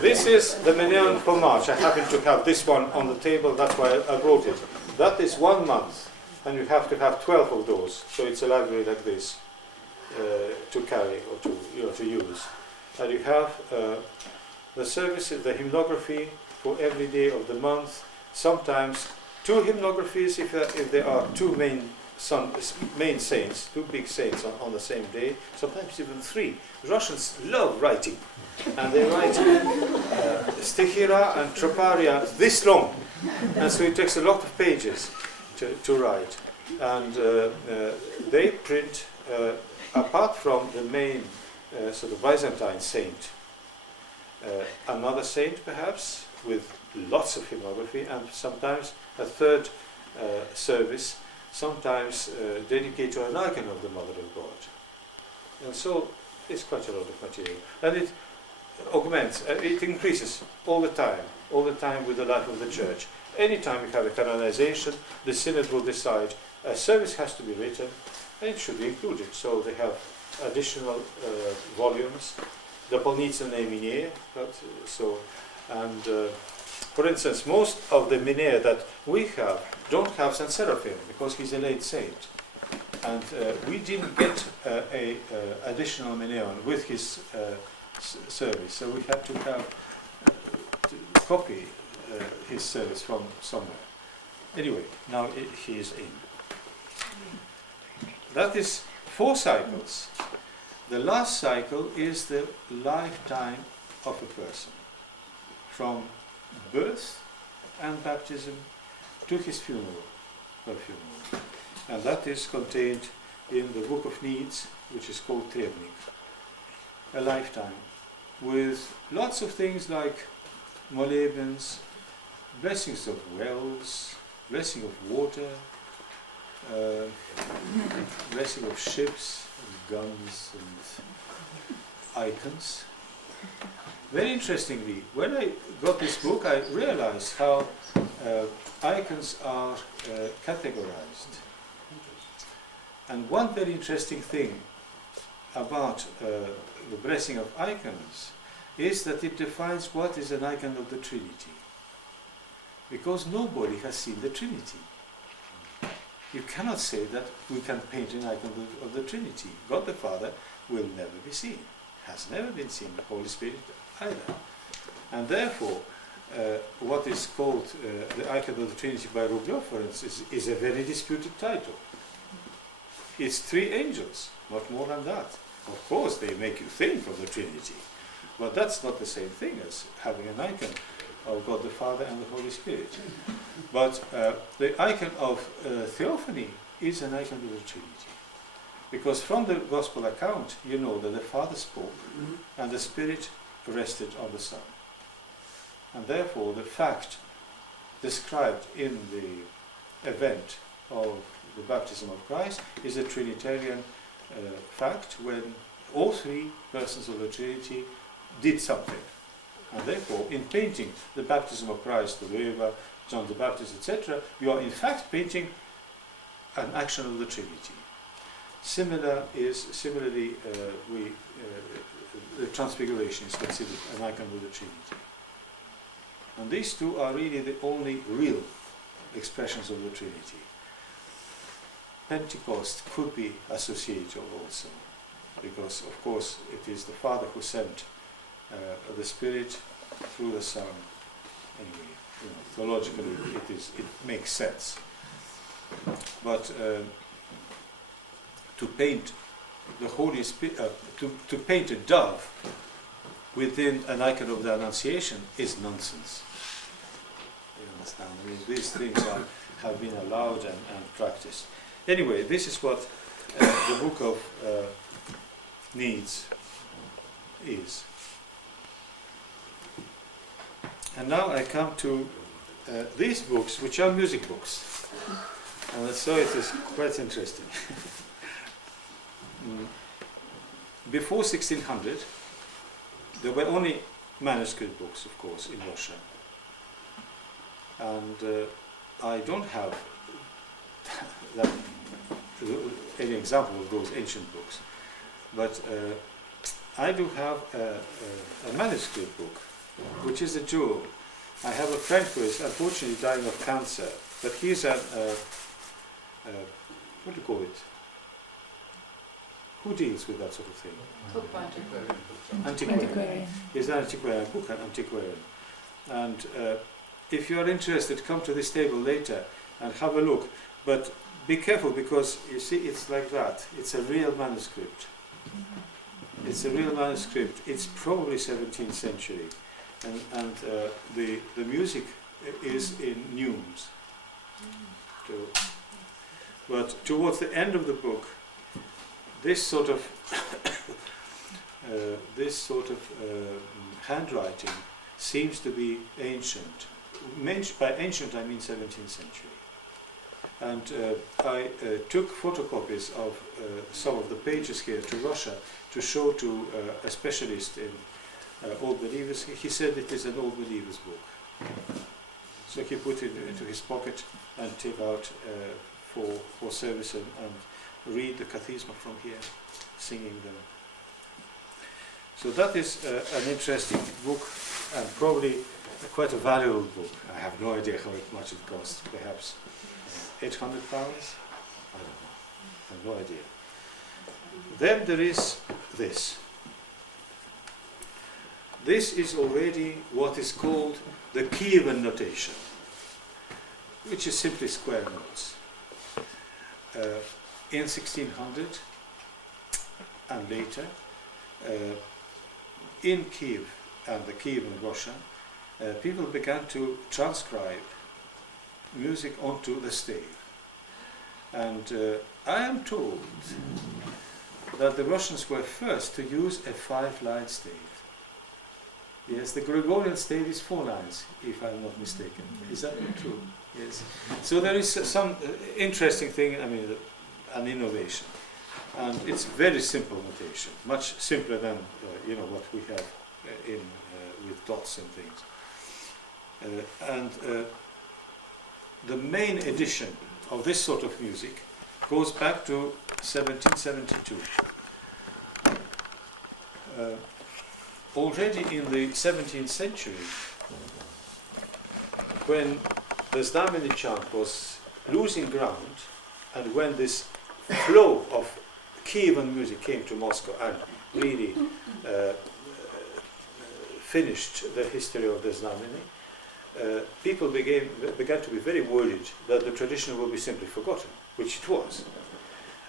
This is the Meneon for March. I happen to have this one on the table, that's why I wrote it. That is 1 month, and you have to have 12 of those. So it's a library like this to carry or to use. And you have the services, the hymnography for every day of the month. Sometimes 2 hymnographies if there are 2 main saints, 2 big saints on the same day. Sometimes even 3. Russians love writing, and they write stichira and troparia this long, and so it takes a lot of pages to write. And they print, apart from the main sort of Byzantine saint, another saint perhaps with lots of hymnography, and sometimes a 3rd service, sometimes dedicated to an icon of the Mother of God. And so it's quite a lot of material. And it augments, it increases all the time with the life of the Church. Anytime we have a canonization, the Synod will decide a service has to be written, and it should be included. So they have additional volumes. The Polnitsa Minier, for instance, most of the Minier that we have don't have Saint Seraphim because he's a late saint, and we didn't get a additional Minion with his service, so we had to have to copy his service from somewhere. Anyway, now he is in. That is 4 cycles. The last cycle is the lifetime of a person, from birth and baptism to his funeral. perfume. And that is contained in the Book of Needs, which is called Trebnik, a lifetime, with lots of things like molebens, blessings of wells, blessing of water, blessing of ships, and guns and icons. Very interestingly, when I got this book, I realized how icons are categorized. And one very interesting thing about the blessing of icons is that it defines what is an icon of the Trinity. Because nobody has seen the Trinity. You cannot say that we can paint an icon of the Trinity. God the Father will never be seen, has never been seen, the Holy Spirit either. And therefore, what is called the icon of the Trinity by Rublev, for instance, is a very disputed title. It's 3 angels, not more than that. Of course, they make you think of the Trinity, but that's not the same thing as having an icon of God the Father and the Holy Spirit. But the icon of theophany is an icon of the Trinity. Because from the Gospel account, you know that the Father spoke and the Spirit rested on the Son. And therefore, the fact described in the event of the baptism of Christ is a Trinitarian fact when all 3 persons of the Trinity did something. And therefore, in painting the baptism of Christ, the river, John the Baptist, etc., you are in fact painting an action of the Trinity. Similarly, the Transfiguration is considered an icon of the Trinity. And these 2 are really the only real expressions of the Trinity. Pentecost could be associated also, because of course it is the Father who sent the Spirit through the Son. Anyway, theologically it makes sense. But to paint the Holy Spirit, to paint a dove within an icon of the Annunciation is nonsense. You understand? I mean, these things have been allowed and practiced. Anyway, this is what the Book of Needs is. And now I come to these books, which are music books. And so it is quite interesting. Before 1600, there were only manuscript books, of course, in Russia. And I don't have any example of those ancient books. But I do have a manuscript book, which is a jewel. I have a friend who is unfortunately dying of cancer, but he's what do you call it? Who deals with that sort of thing? Antiquarian. He's an antiquarian, book antiquarian. And if you are interested, come to this table later and have a look. But be careful, because you see it's like that. It's a real manuscript. It's a real manuscript. It's probably 17th century. And the music is in neumes. But towards the end of the book, this sort of handwriting seems to be ancient. By ancient I mean 17th century. And I took photocopies of some of the pages here to Russia to show to a specialist in Old Believers. He said it is an Old Believers book. So he put it into his pocket and took out for service and read the Kathisma from here, singing them. So that is an interesting book, and probably quite a valuable book. I have no idea how much it costs, perhaps £800? I don't know, I have no idea. Then there is this. This is already what is called the Kievan notation, which is simply square notes. In 1600 and later, in Kiev and the Kievan Russia, people began to transcribe music onto the stave. And I am told that the Russians were first to use a 5-line stave. Yes, the Gregorian stave is 4 lines, if I'm not mistaken. Is that not true? Yes. So there is some interesting thing, I mean, an innovation. And it's very simple notation, much simpler than what we have with dots and things. The main edition of this sort of music goes back to 1772. Already in the 17th century, when the Znameni chant was losing ground, and when this flow of Kievan music came to Moscow and really finished the history of the Znameni, people began to be very worried that the tradition will be simply forgotten, which it was.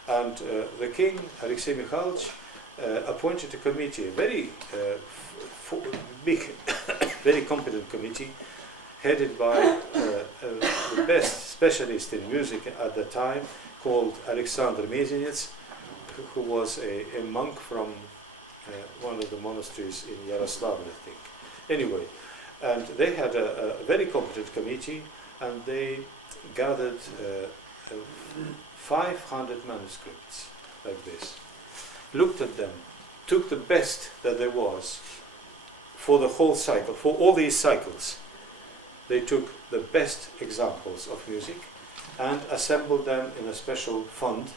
And the king, Alexei Mikhailovich, appointed a committee, a very big, very competent committee, headed by the best specialist in music at the time, called Alexander Mezinets, who was a monk from one of the monasteries in Yaroslavl, I think. Anyway, and they had a very competent committee, and they gathered 500 manuscripts like this, looked at them, took the best that there was for the whole cycle, for all these cycles. They took the best examples of music and assembled them in a special fund,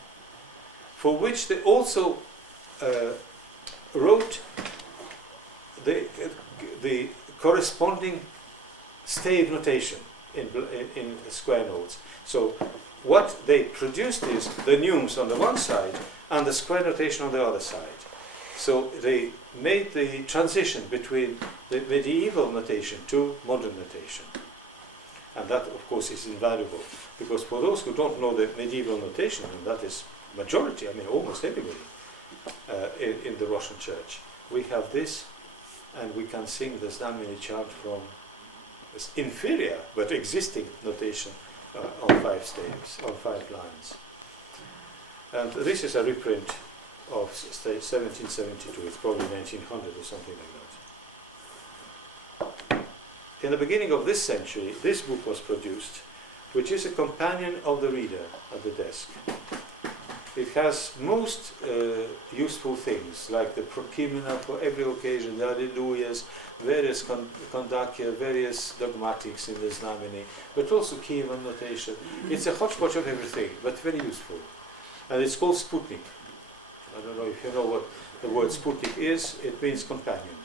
for which they also wrote the corresponding stave notation in square notes. So what they produced is the neumes on the one side and the square notation on the other side. So they made the transition between the medieval notation to modern notation. And that, of course, is invaluable, because for those who don't know the medieval notation, and that is majority, I mean almost everybody in the Russian church, we have this, and we can sing the Znameni chant from this inferior but existing notation on 5 staves, on 5 lines. And this is a reprint of 1772, it's probably 1900 or something like that. In the beginning of this century, this book was produced, which is a companion of the reader at the desk. It has most useful things, like the prokimena for every occasion, the alleluias, various kondakia, various dogmatics in the Znameni, but also Kievan notation. It's a hodgepodge of everything, but very useful. And it's called Sputnik. I don't know if you know what the word Sputnik is. It means companion.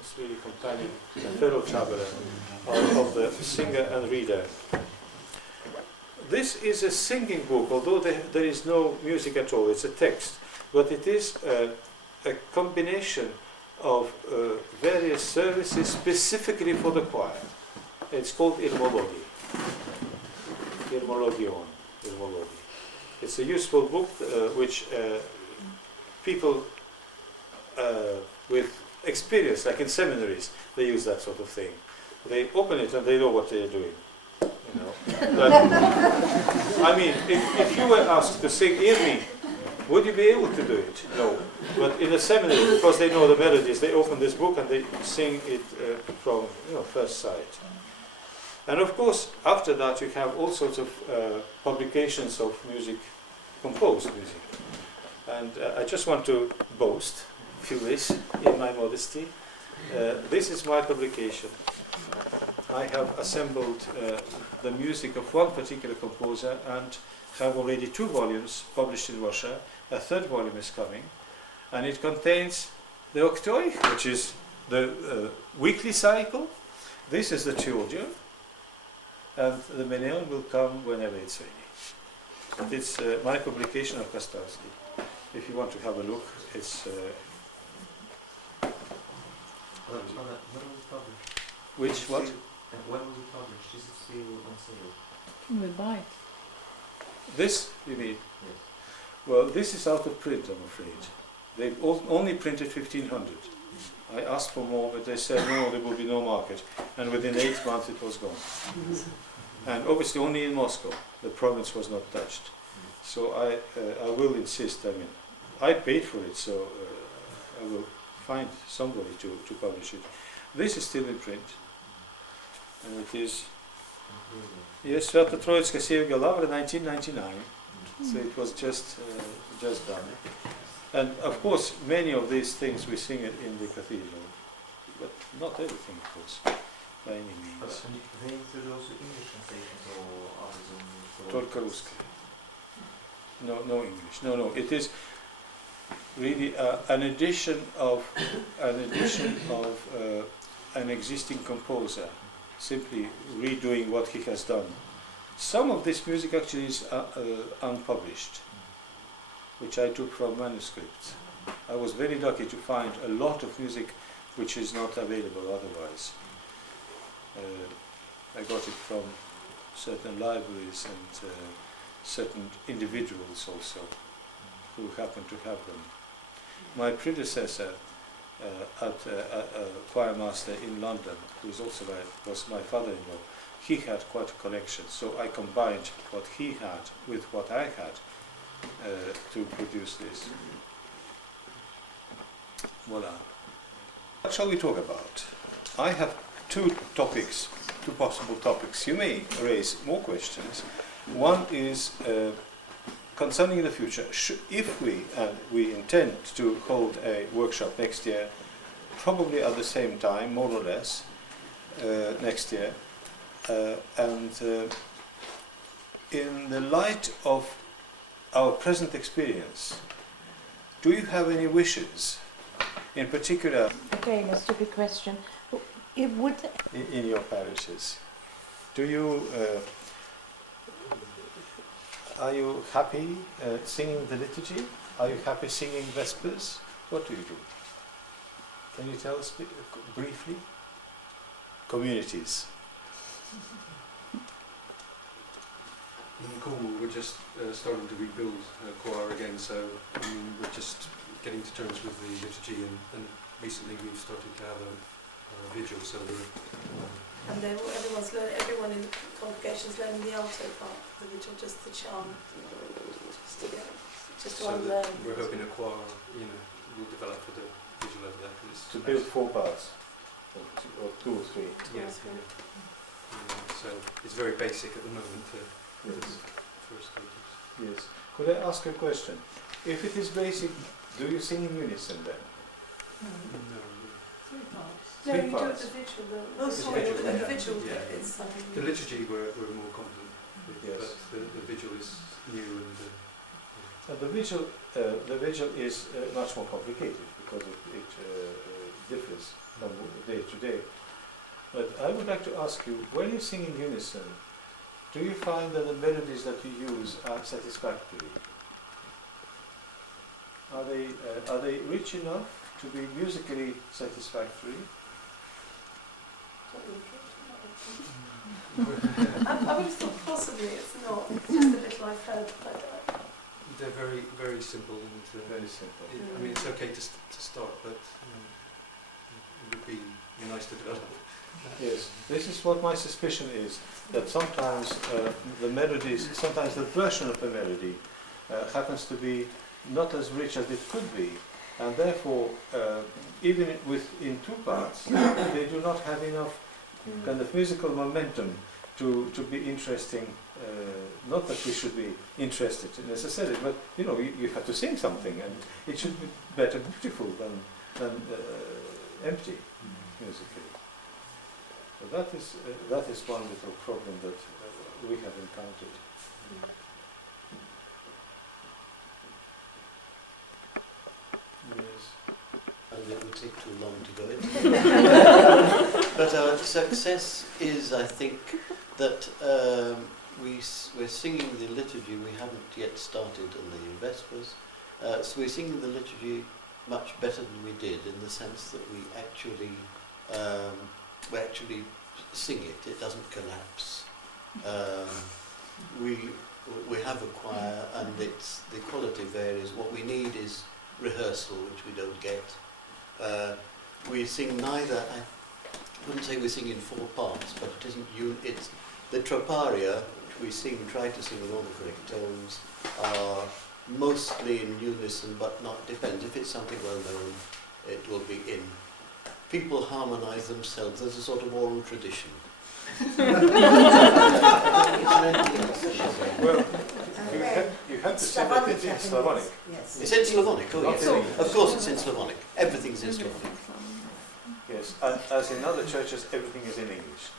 It's really companion, a fellow traveler of the singer and reader. This is a singing book, although there is no music at all. It's a text, but it is a combination of various services specifically for the choir. It's called Irmology. Irmologion. Irmology. It's a useful book which people with experience, like in seminaries, they use that sort of thing. They open it and they know what they're doing. You know. I mean, if you were asked to sing Irmi, would you be able to do it? No. But in a seminary, because they know the melodies, they open this book and they sing it from first sight. And of course, after that, you have all sorts of publications of music, composed music. And I just want to boast, if you wish, in my modesty. This is my publication. I have assembled the music of one particular composer and have already 2 volumes published in Russia. A 3rd volume is coming, and it contains the Oktoi, which is the weekly cycle. This is the Teodia, and the Meneon will come whenever it's ready. But it's my publication of Kastarski. If you want to have a look, it's... When was it published? Which, what? When was it published? Is it still on sale? We buy it. This, you mean? Yes. Well, this is out of print, I'm afraid. They've only printed 1,500. I asked for more, but they said no, there will be no market. And within 8 months it was gone. And obviously only in Moscow, the province was not touched. So I will insist. I mean, I paid for it, so I will find somebody to publish it. This is still in print, and it is yes, Svято-Troicka Sevga Lavra, 1999. So it was just done. And of course, many of these things we sing it in the cathedral, but not everything, of course, by any But means. they include also English translations or others on Только русская. No English. No. It is really an edition of an existing composer, simply redoing what he has done. Some of this music actually is unpublished, which I took from manuscripts. I was very lucky to find a lot of music which is not available otherwise. I got it from certain libraries and certain individuals also who happened to have them. My predecessor a choir master in London, who was my father-in-law, he had quite a collection, so I combined what he had with what I had to produce this. Voila. What shall we talk about? I have two possible topics. You may raise more questions. One is concerning the future. If we intend to hold a workshop next year, probably at the same time, more or less, next year, and in the light of our present experience, do you have any wishes, in particular, Again, a stupid question. It would. in your parishes? Do you are you happy singing the liturgy? Are you happy singing Vespers? What do you do? Can you tell us briefly? Communities. In Cornwall, we're just starting to rebuild choir again, so we're just getting to terms with the liturgy, and recently we've started to have a vigil, so and everyone in the congregation's learning the alto part of the vigil, just the charm, just to so unlearn. we're hoping a choir, will develop for the vigil over that. To build 4 parts, or 2 or 3. Yes. So it's very basic at the moment for Yes. first stages. Yes. Could I ask a question? If it is basic, do you sing in unison then? No. No, Three you do it parts. the vigil. Oh, sorry, The vigil yeah. bit is something. The liturgy we're more confident with, Yes. but the vigil is new and The vigil is much more complicated because it differs from day to day. But I would like to ask you, when you sing in unison, do you find that the melodies that you use are satisfactory? Are they rich enough to be musically satisfactory? I would have thought possibly it's not. It's just a little I've heard. they're very, very simple and Very simple. I mean, it's okay to start, but it would be nice to develop. Yes, this is what my suspicion is, that sometimes the melodies, sometimes the version of the melody happens to be not as rich as it could be, and therefore, even in 2 parts, they do not have enough kind of musical momentum to be interesting. Not that we should be interested necessarily, but you have to sing something, and it should be better beautiful than empty musically. So that is one little problem that we have encountered. Yes. And it would take too long to go into. But our success is, I think, that we're singing the liturgy. We haven't yet started on the Vespers, so we're singing the liturgy much better than we did, in the sense that we actually sing it. It doesn't collapse. We have a choir, and the quality varies. What we need is rehearsal, which we don't get. We sing neither. I wouldn't say we sing in 4 parts, but it isn't. It's the troparia, we sing, try to sing in all the correct tones, are mostly in unison, but not depends. If it's something well known, it will be in. People harmonise themselves. There's a sort of oral tradition. Well, you have to say that it's in Slavonic. Yes. It's in Slavonic, oh yes. Okay. Of course it's in Slavonic. Everything's in Slavonic. Yes, and as in other churches, everything is in English.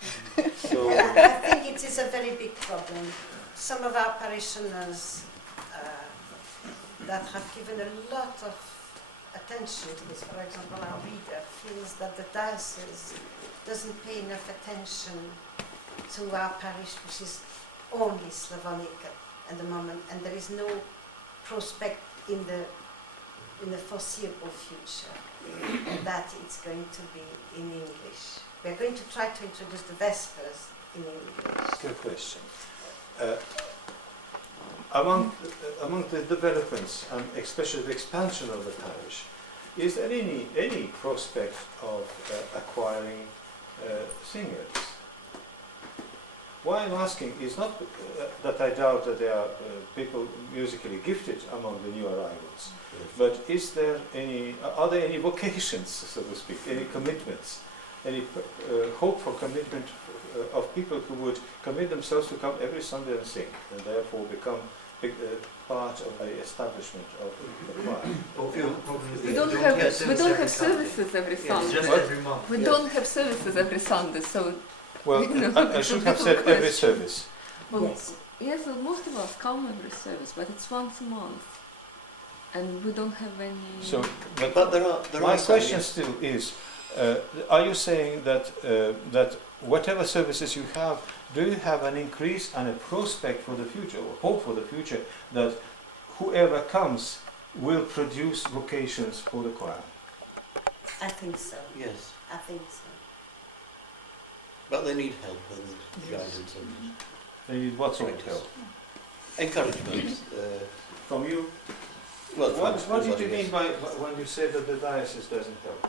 So, I think it is a very big problem. Some of our parishioners that have given a lot of attention to this, for example, our reader feels that the diocese doesn't pay enough attention to our parish, which is only Slavonic at the moment, and there is no prospect in the foreseeable future that it's going to be in English. We are going to try to introduce the Vespers in English. good question. Among the developments and especially the expansion of the parish, is there any prospect of acquiring singers? Why I'm asking is not that I doubt that there are people musically gifted among the new arrivals, but are there any vocations, so to speak, any commitments, any hope for commitment of people who would commit themselves to come every Sunday and sing, and therefore become part of the establishment of the choir? We don't have services every Sunday. Just every month. We don't have services every Sunday, so. Well, I should have said every service. Well, yes, well, most of us come every service, but it's once a month, and we don't have any. So, But there are my some, question yes. still is: are you saying that that whatever services you have, do you have an increase and a prospect for the future, or hope for the future, that whoever comes will produce vocations for the choir? I think so. Yes, I think so. but they need help and guidance and They need what sort of help? encouragement. From you? Well, What did you yes. mean by when you said that the diocese doesn't help?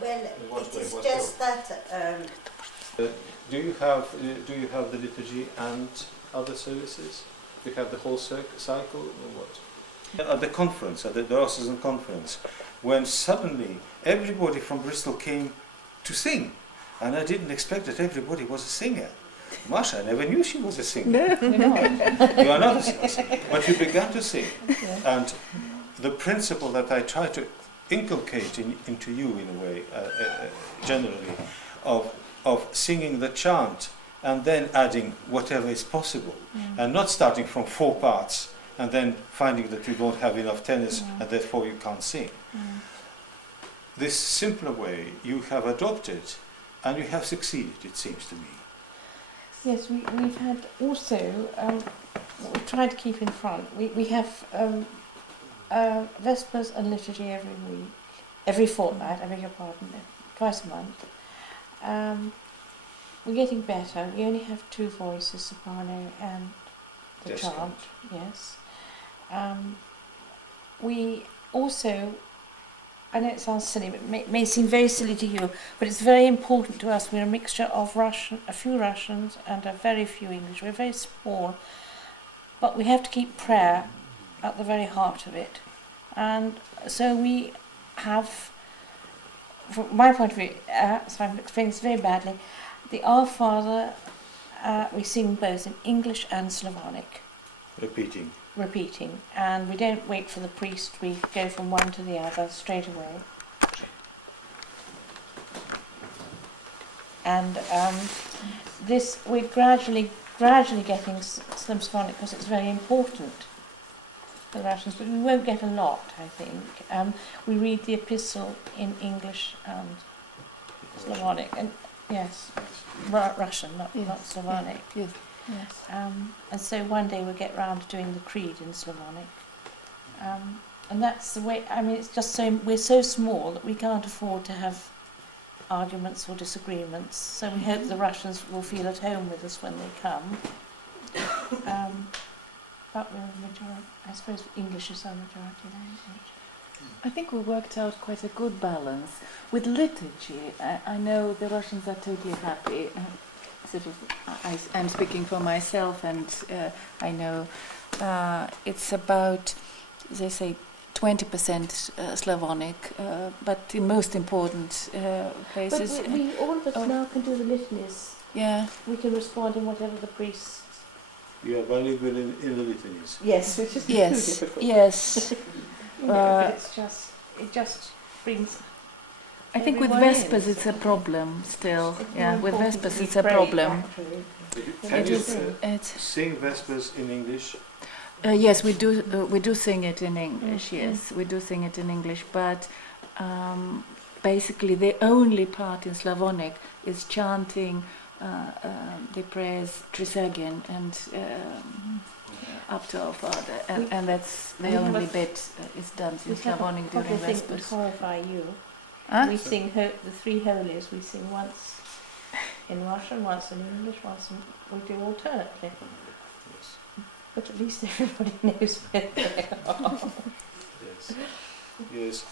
Well, In what it way? is What just that Do you have the liturgy and other services? Do you have the whole cycle or what? At the conference, at the diocesan conference, when suddenly everybody from Bristol came to sing, and I didn't expect that everybody was a singer. Masha, I never knew she was a singer. You are not a singer, but you began to sing. And the principle that I try to inculcate into you in a way, generally, of singing the chant and then adding whatever is possible, and not starting from 4 parts and then finding that you don't have enough tenors and therefore you can't sing. This simpler way you have adopted, and you have succeeded, it seems to me. Yes, we've had also, we try to keep in front. We have Vespers and liturgy every week, every fortnight, I beg your pardon, twice a month. We're getting better. We only have 2 voices, soprano and the Descant. chant, yes. We also, I know it sounds silly, but it may seem very silly to you, but it's very important to us. We're a mixture of a few Russians and a very few English. We're very small, but we have to keep prayer at the very heart of it. And so we have, from my point of view, so I'm explaining this very badly, the Our Father, we sing both in English and Slavonic. Repeating, and we don't wait for the priest, we go from one to the other straight away. And this, we're gradually getting some Slavonic because it's very important, the Russians, but we won't get a lot, I think. We read the epistle in English and Slavonic, and yes, Russian, not Slavonic. Yes. Yes. And so one day we'll get round to doing the creed in Slavonic. And that's the way, I mean, it's just so, we're so small that we can't afford to have arguments or disagreements. So we hope the Russians will feel at home with us when they come. But we're a majority, I suppose English is our majority language. I think we worked out quite a good balance. With liturgy, I know the Russians are totally happy. sort of, I'm speaking for myself, and I know it's about, they say, 20% Slavonic, but in most important places. But we all of us now can do the litanies. Yeah. We can respond in whatever the priests. You are bilingual in the litanies. Yes, which is Yes. too difficult. Yes. But it just brings. I think with everyone Vespers in. it's a problem still. It's Yeah, more with important Vespers to be it's a brave, problem. actually. Can It you is. It's. sing Vespers in English? Yes, we do sing it in English. Mm. Yes, we do sing it in English, but basically the only part in Slavonic is chanting the prayers Trisagion and up to Our Father, and that's the we have only a- bit is done in We have Slavonic a couple during of things that Vespers. horrify you. Huh? We sing the three holies. We sing once in Russian, once in English, once in, we do alternately. Yes. But at least everybody knows where they are. Yes. Yes.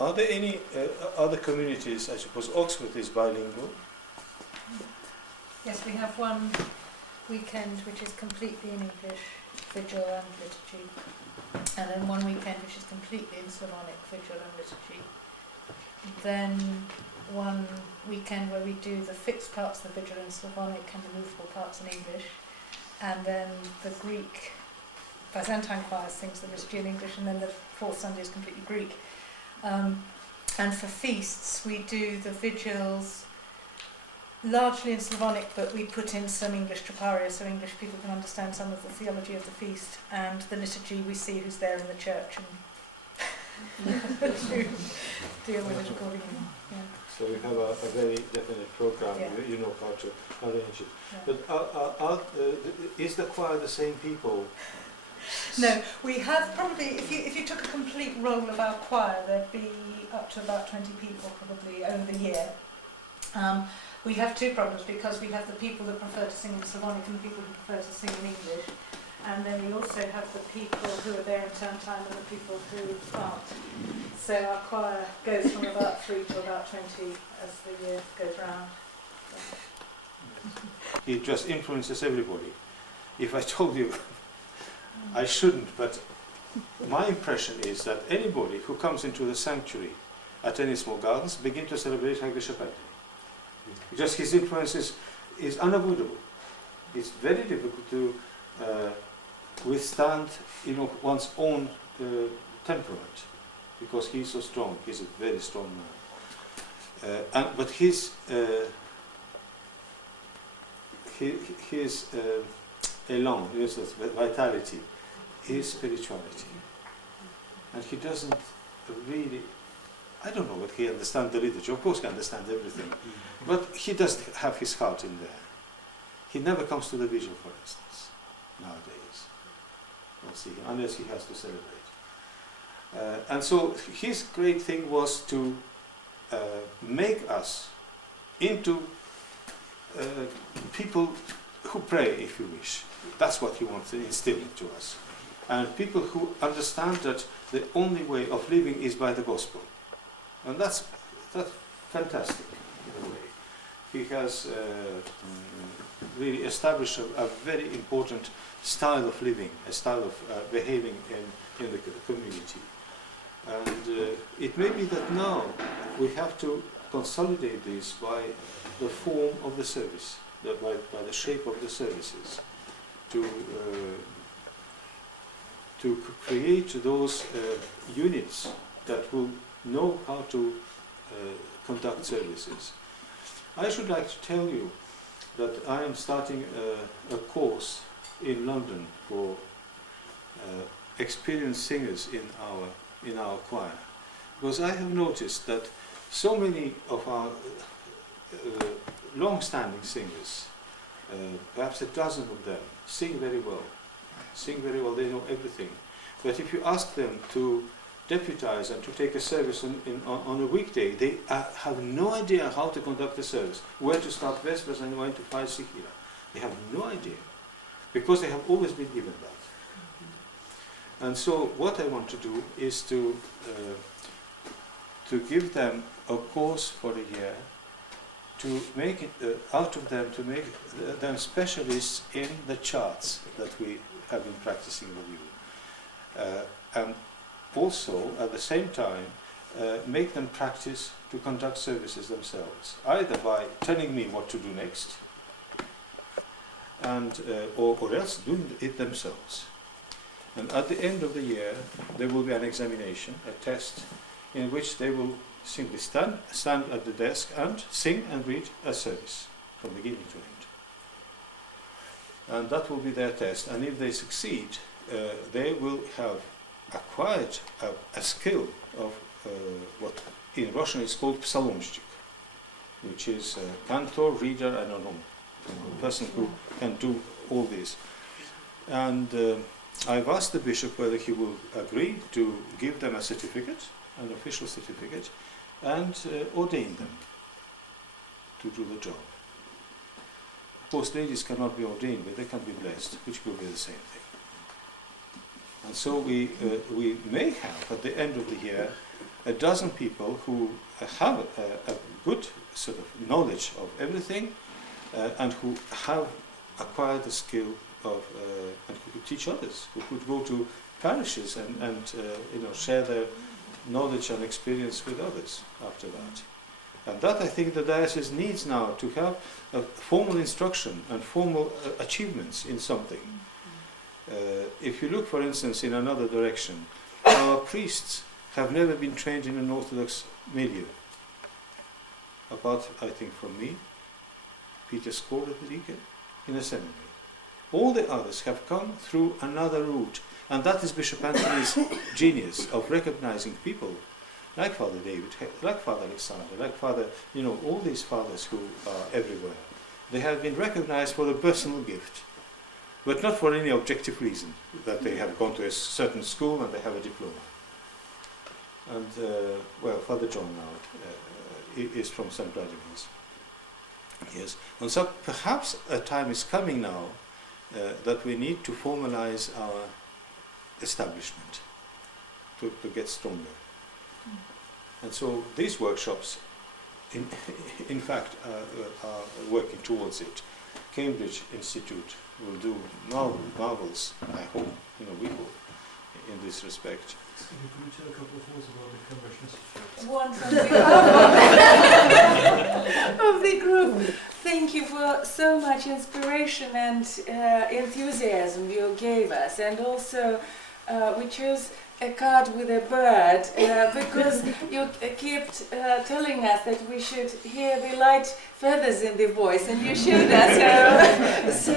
Are there any other communities? I suppose Oxford is bilingual. Yes, we have one weekend which is completely in English, vigil and liturgy, and then one weekend which is completely in Slavonic, vigil and liturgy. Then one weekend where we do the fixed parts of the vigil in Slavonic and the movable parts in English, and then the Greek Byzantine choir sings the liturgy in English, and then the fourth Sunday is completely Greek. And for feasts we do the vigils largely in Slavonic, but we put in some English troparia so English people can understand some of the theology of the feast, and the liturgy we see who's there in the church and to deal with it accordingly. Yeah. So you have a very definite program. Yeah. You know how to arrange it. Yeah. But is the choir the same people? No, we have probably, if you took a complete roll of our choir, there'd be up to about 20 people probably over the year. We have two problems, because we have the people that prefer to sing in Slavonic and the people who prefer to sing in English. And then we also have the people who are there in term time and the people who aren't. So our choir goes from about 3 to about 20 as the year goes round. It just influences everybody. If I told you, I shouldn't, but my impression is that anybody who comes into the sanctuary at any small gardens begin to celebrate Hagia Chapel. Just his influence is unavoidable. It's very difficult to withstand, one's own temperament, because he's so strong. He's a very strong man. But his elan, his vitality, is spirituality, and he doesn't really. I don't know what he understands the liturgy. Of course, he understands everything, but he doesn't have his heart in there. He never comes to the vigil, for instance, nowadays. We'll see, unless he has to celebrate. And so his great thing was to make us into people who pray, if you wish. That's what he wants to instill into us. And people who understand that the only way of living is by the gospel. And that's fantastic, in a way. He has really established a very important style of living, a style of behaving in the community. And it may be that now we have to consolidate this by the form of the service, by the shape of the services, to create those units that will know how to conduct services. I should like to tell you that I am starting a course in London for experienced singers in our choir, because I have noticed that so many of our long-standing singers, perhaps a dozen of them, sing very well. They know everything. But if you ask them to deputize and to take a service on a weekday, they have no idea how to conduct the service, where to start Vespers and when to find Sikhira. They have no idea, because they have always been given that. And so what I want to do is to give them a course for a year to make it, out of them, to make them specialists in the charts that we have been practicing with you. And also, at the same time, make them practice to conduct services themselves, either by telling me what to do next, and or else doing it themselves. And at the end of the year, there will be an examination, a test, in which they will simply stand at the desk and sing and read a service from beginning to end. And that will be their test. And if they succeed, they will have acquired a skill of what in Russian is called psalomshchik, which is a cantor, reader, and a person who can do all this. And I've asked the bishop whether he will agree to give them a certificate, an official certificate, and ordain them to do the job. Of course, ladies cannot be ordained, but they can be blessed, which will be the same thing. And so we may have, at the end of the year, a dozen people who have a good sort of knowledge of everything, and who have acquired the skill of, and who could teach others, who could go to parishes and share their knowledge and experience with others after that. And that I think the diocese needs now, to have a formal instruction and formal achievements in something. If you look, for instance, in another direction, our priests have never been trained in an Orthodox milieu, apart, I think, from me, Peter Skåle in a seminary. All the others have come through another route, and that is Bishop Anthony's genius of recognizing people like Father David, like Father Alexander, like Father, all these fathers who are everywhere. They have been recognized for a personal gift, but not for any objective reason, that they have gone to a certain school and they have a diploma. And, Father John now is from St. Vladimir's. Yes, and so perhaps a time is coming now that we need to formalize our establishment to get stronger. And so these workshops, in fact, are working towards it. Cambridge Institute will do marvels, I hope, we hope, in this respect. Can you tell a couple of words about the Cambridge Institute? One from the group. Thank you for so much inspiration and enthusiasm you gave us, and also we chose a card with a bird because you kept telling us that we should hear the light feathers in the voice, and you showed us. So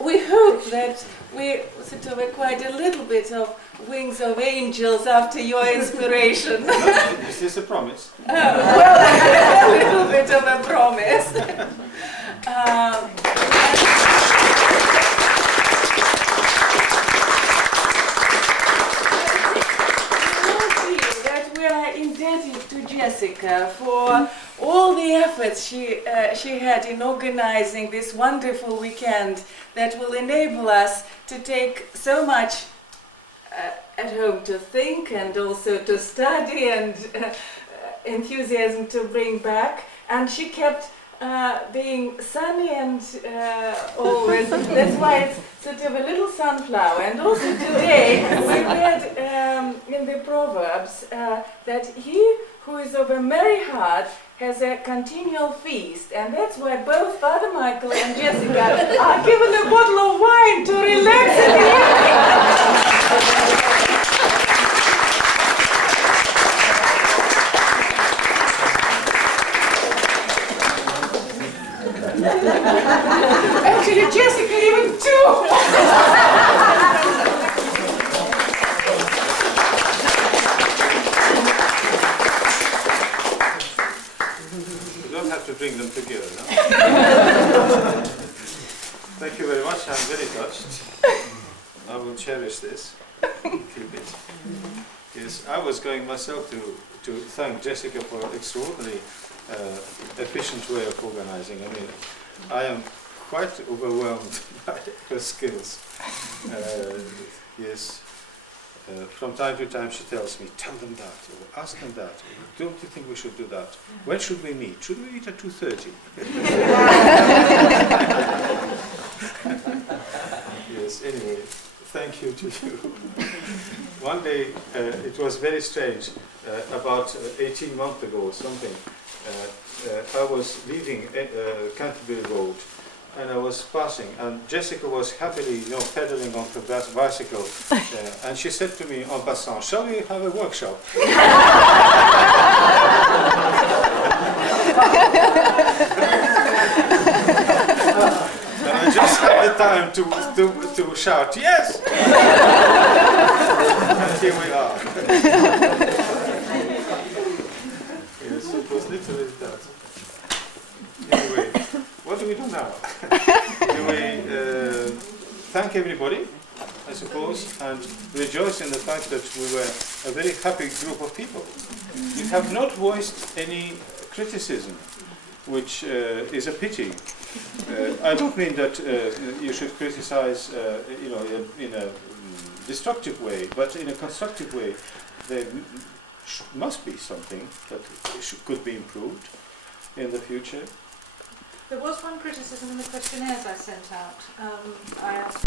we hope that we sort of acquired a little bit of wings of angels after your inspiration. Is this a promise? Well, a little bit of a promise. That we are indebted to Jessica for all the efforts she had in organizing this wonderful weekend that will enable us to take so much at home to think, and also to study, and enthusiasm to bring back. And she kept being sunny and always. That's why it's sort of a little sunflower. And also today we read in the Proverbs that he who is of a merry heart has a continual feast, and that's why both Father Michael and Jessica are given a bottle of wine to relax in the evening. Actually, Jessica, even two! You don't have to bring them together, no? Thank you very much, I'm very touched. I will cherish this, keep it. Yes, I was going myself to thank Jessica for an extraordinary efficient way of organizing. I mean, I am quite overwhelmed by her skills. Yes, from time to time she tells me, tell them that, or ask them that, or, don't you think we should do that? When should we meet? Should we meet at 2:30? Yes, anyway, thank you to you. One day, it was very strange, about 18 months ago or something, I was leaving Canterbury Road, and I was passing, and Jessica was happily, pedaling on her bicycle, and she said to me, en passant, shall we have a workshop? And I just had the time to shout, yes! And here we are. Yes, it was literally that. Anyway, what do we do now? Do we thank everybody, I suppose, and rejoice in the fact that we were a very happy group of people. You have not voiced any criticism, which is a pity. I don't mean that you should criticize, in a destructive way, but in a constructive way. There must be something that could be improved in the future. There was one criticism in the questionnaires I sent out. I asked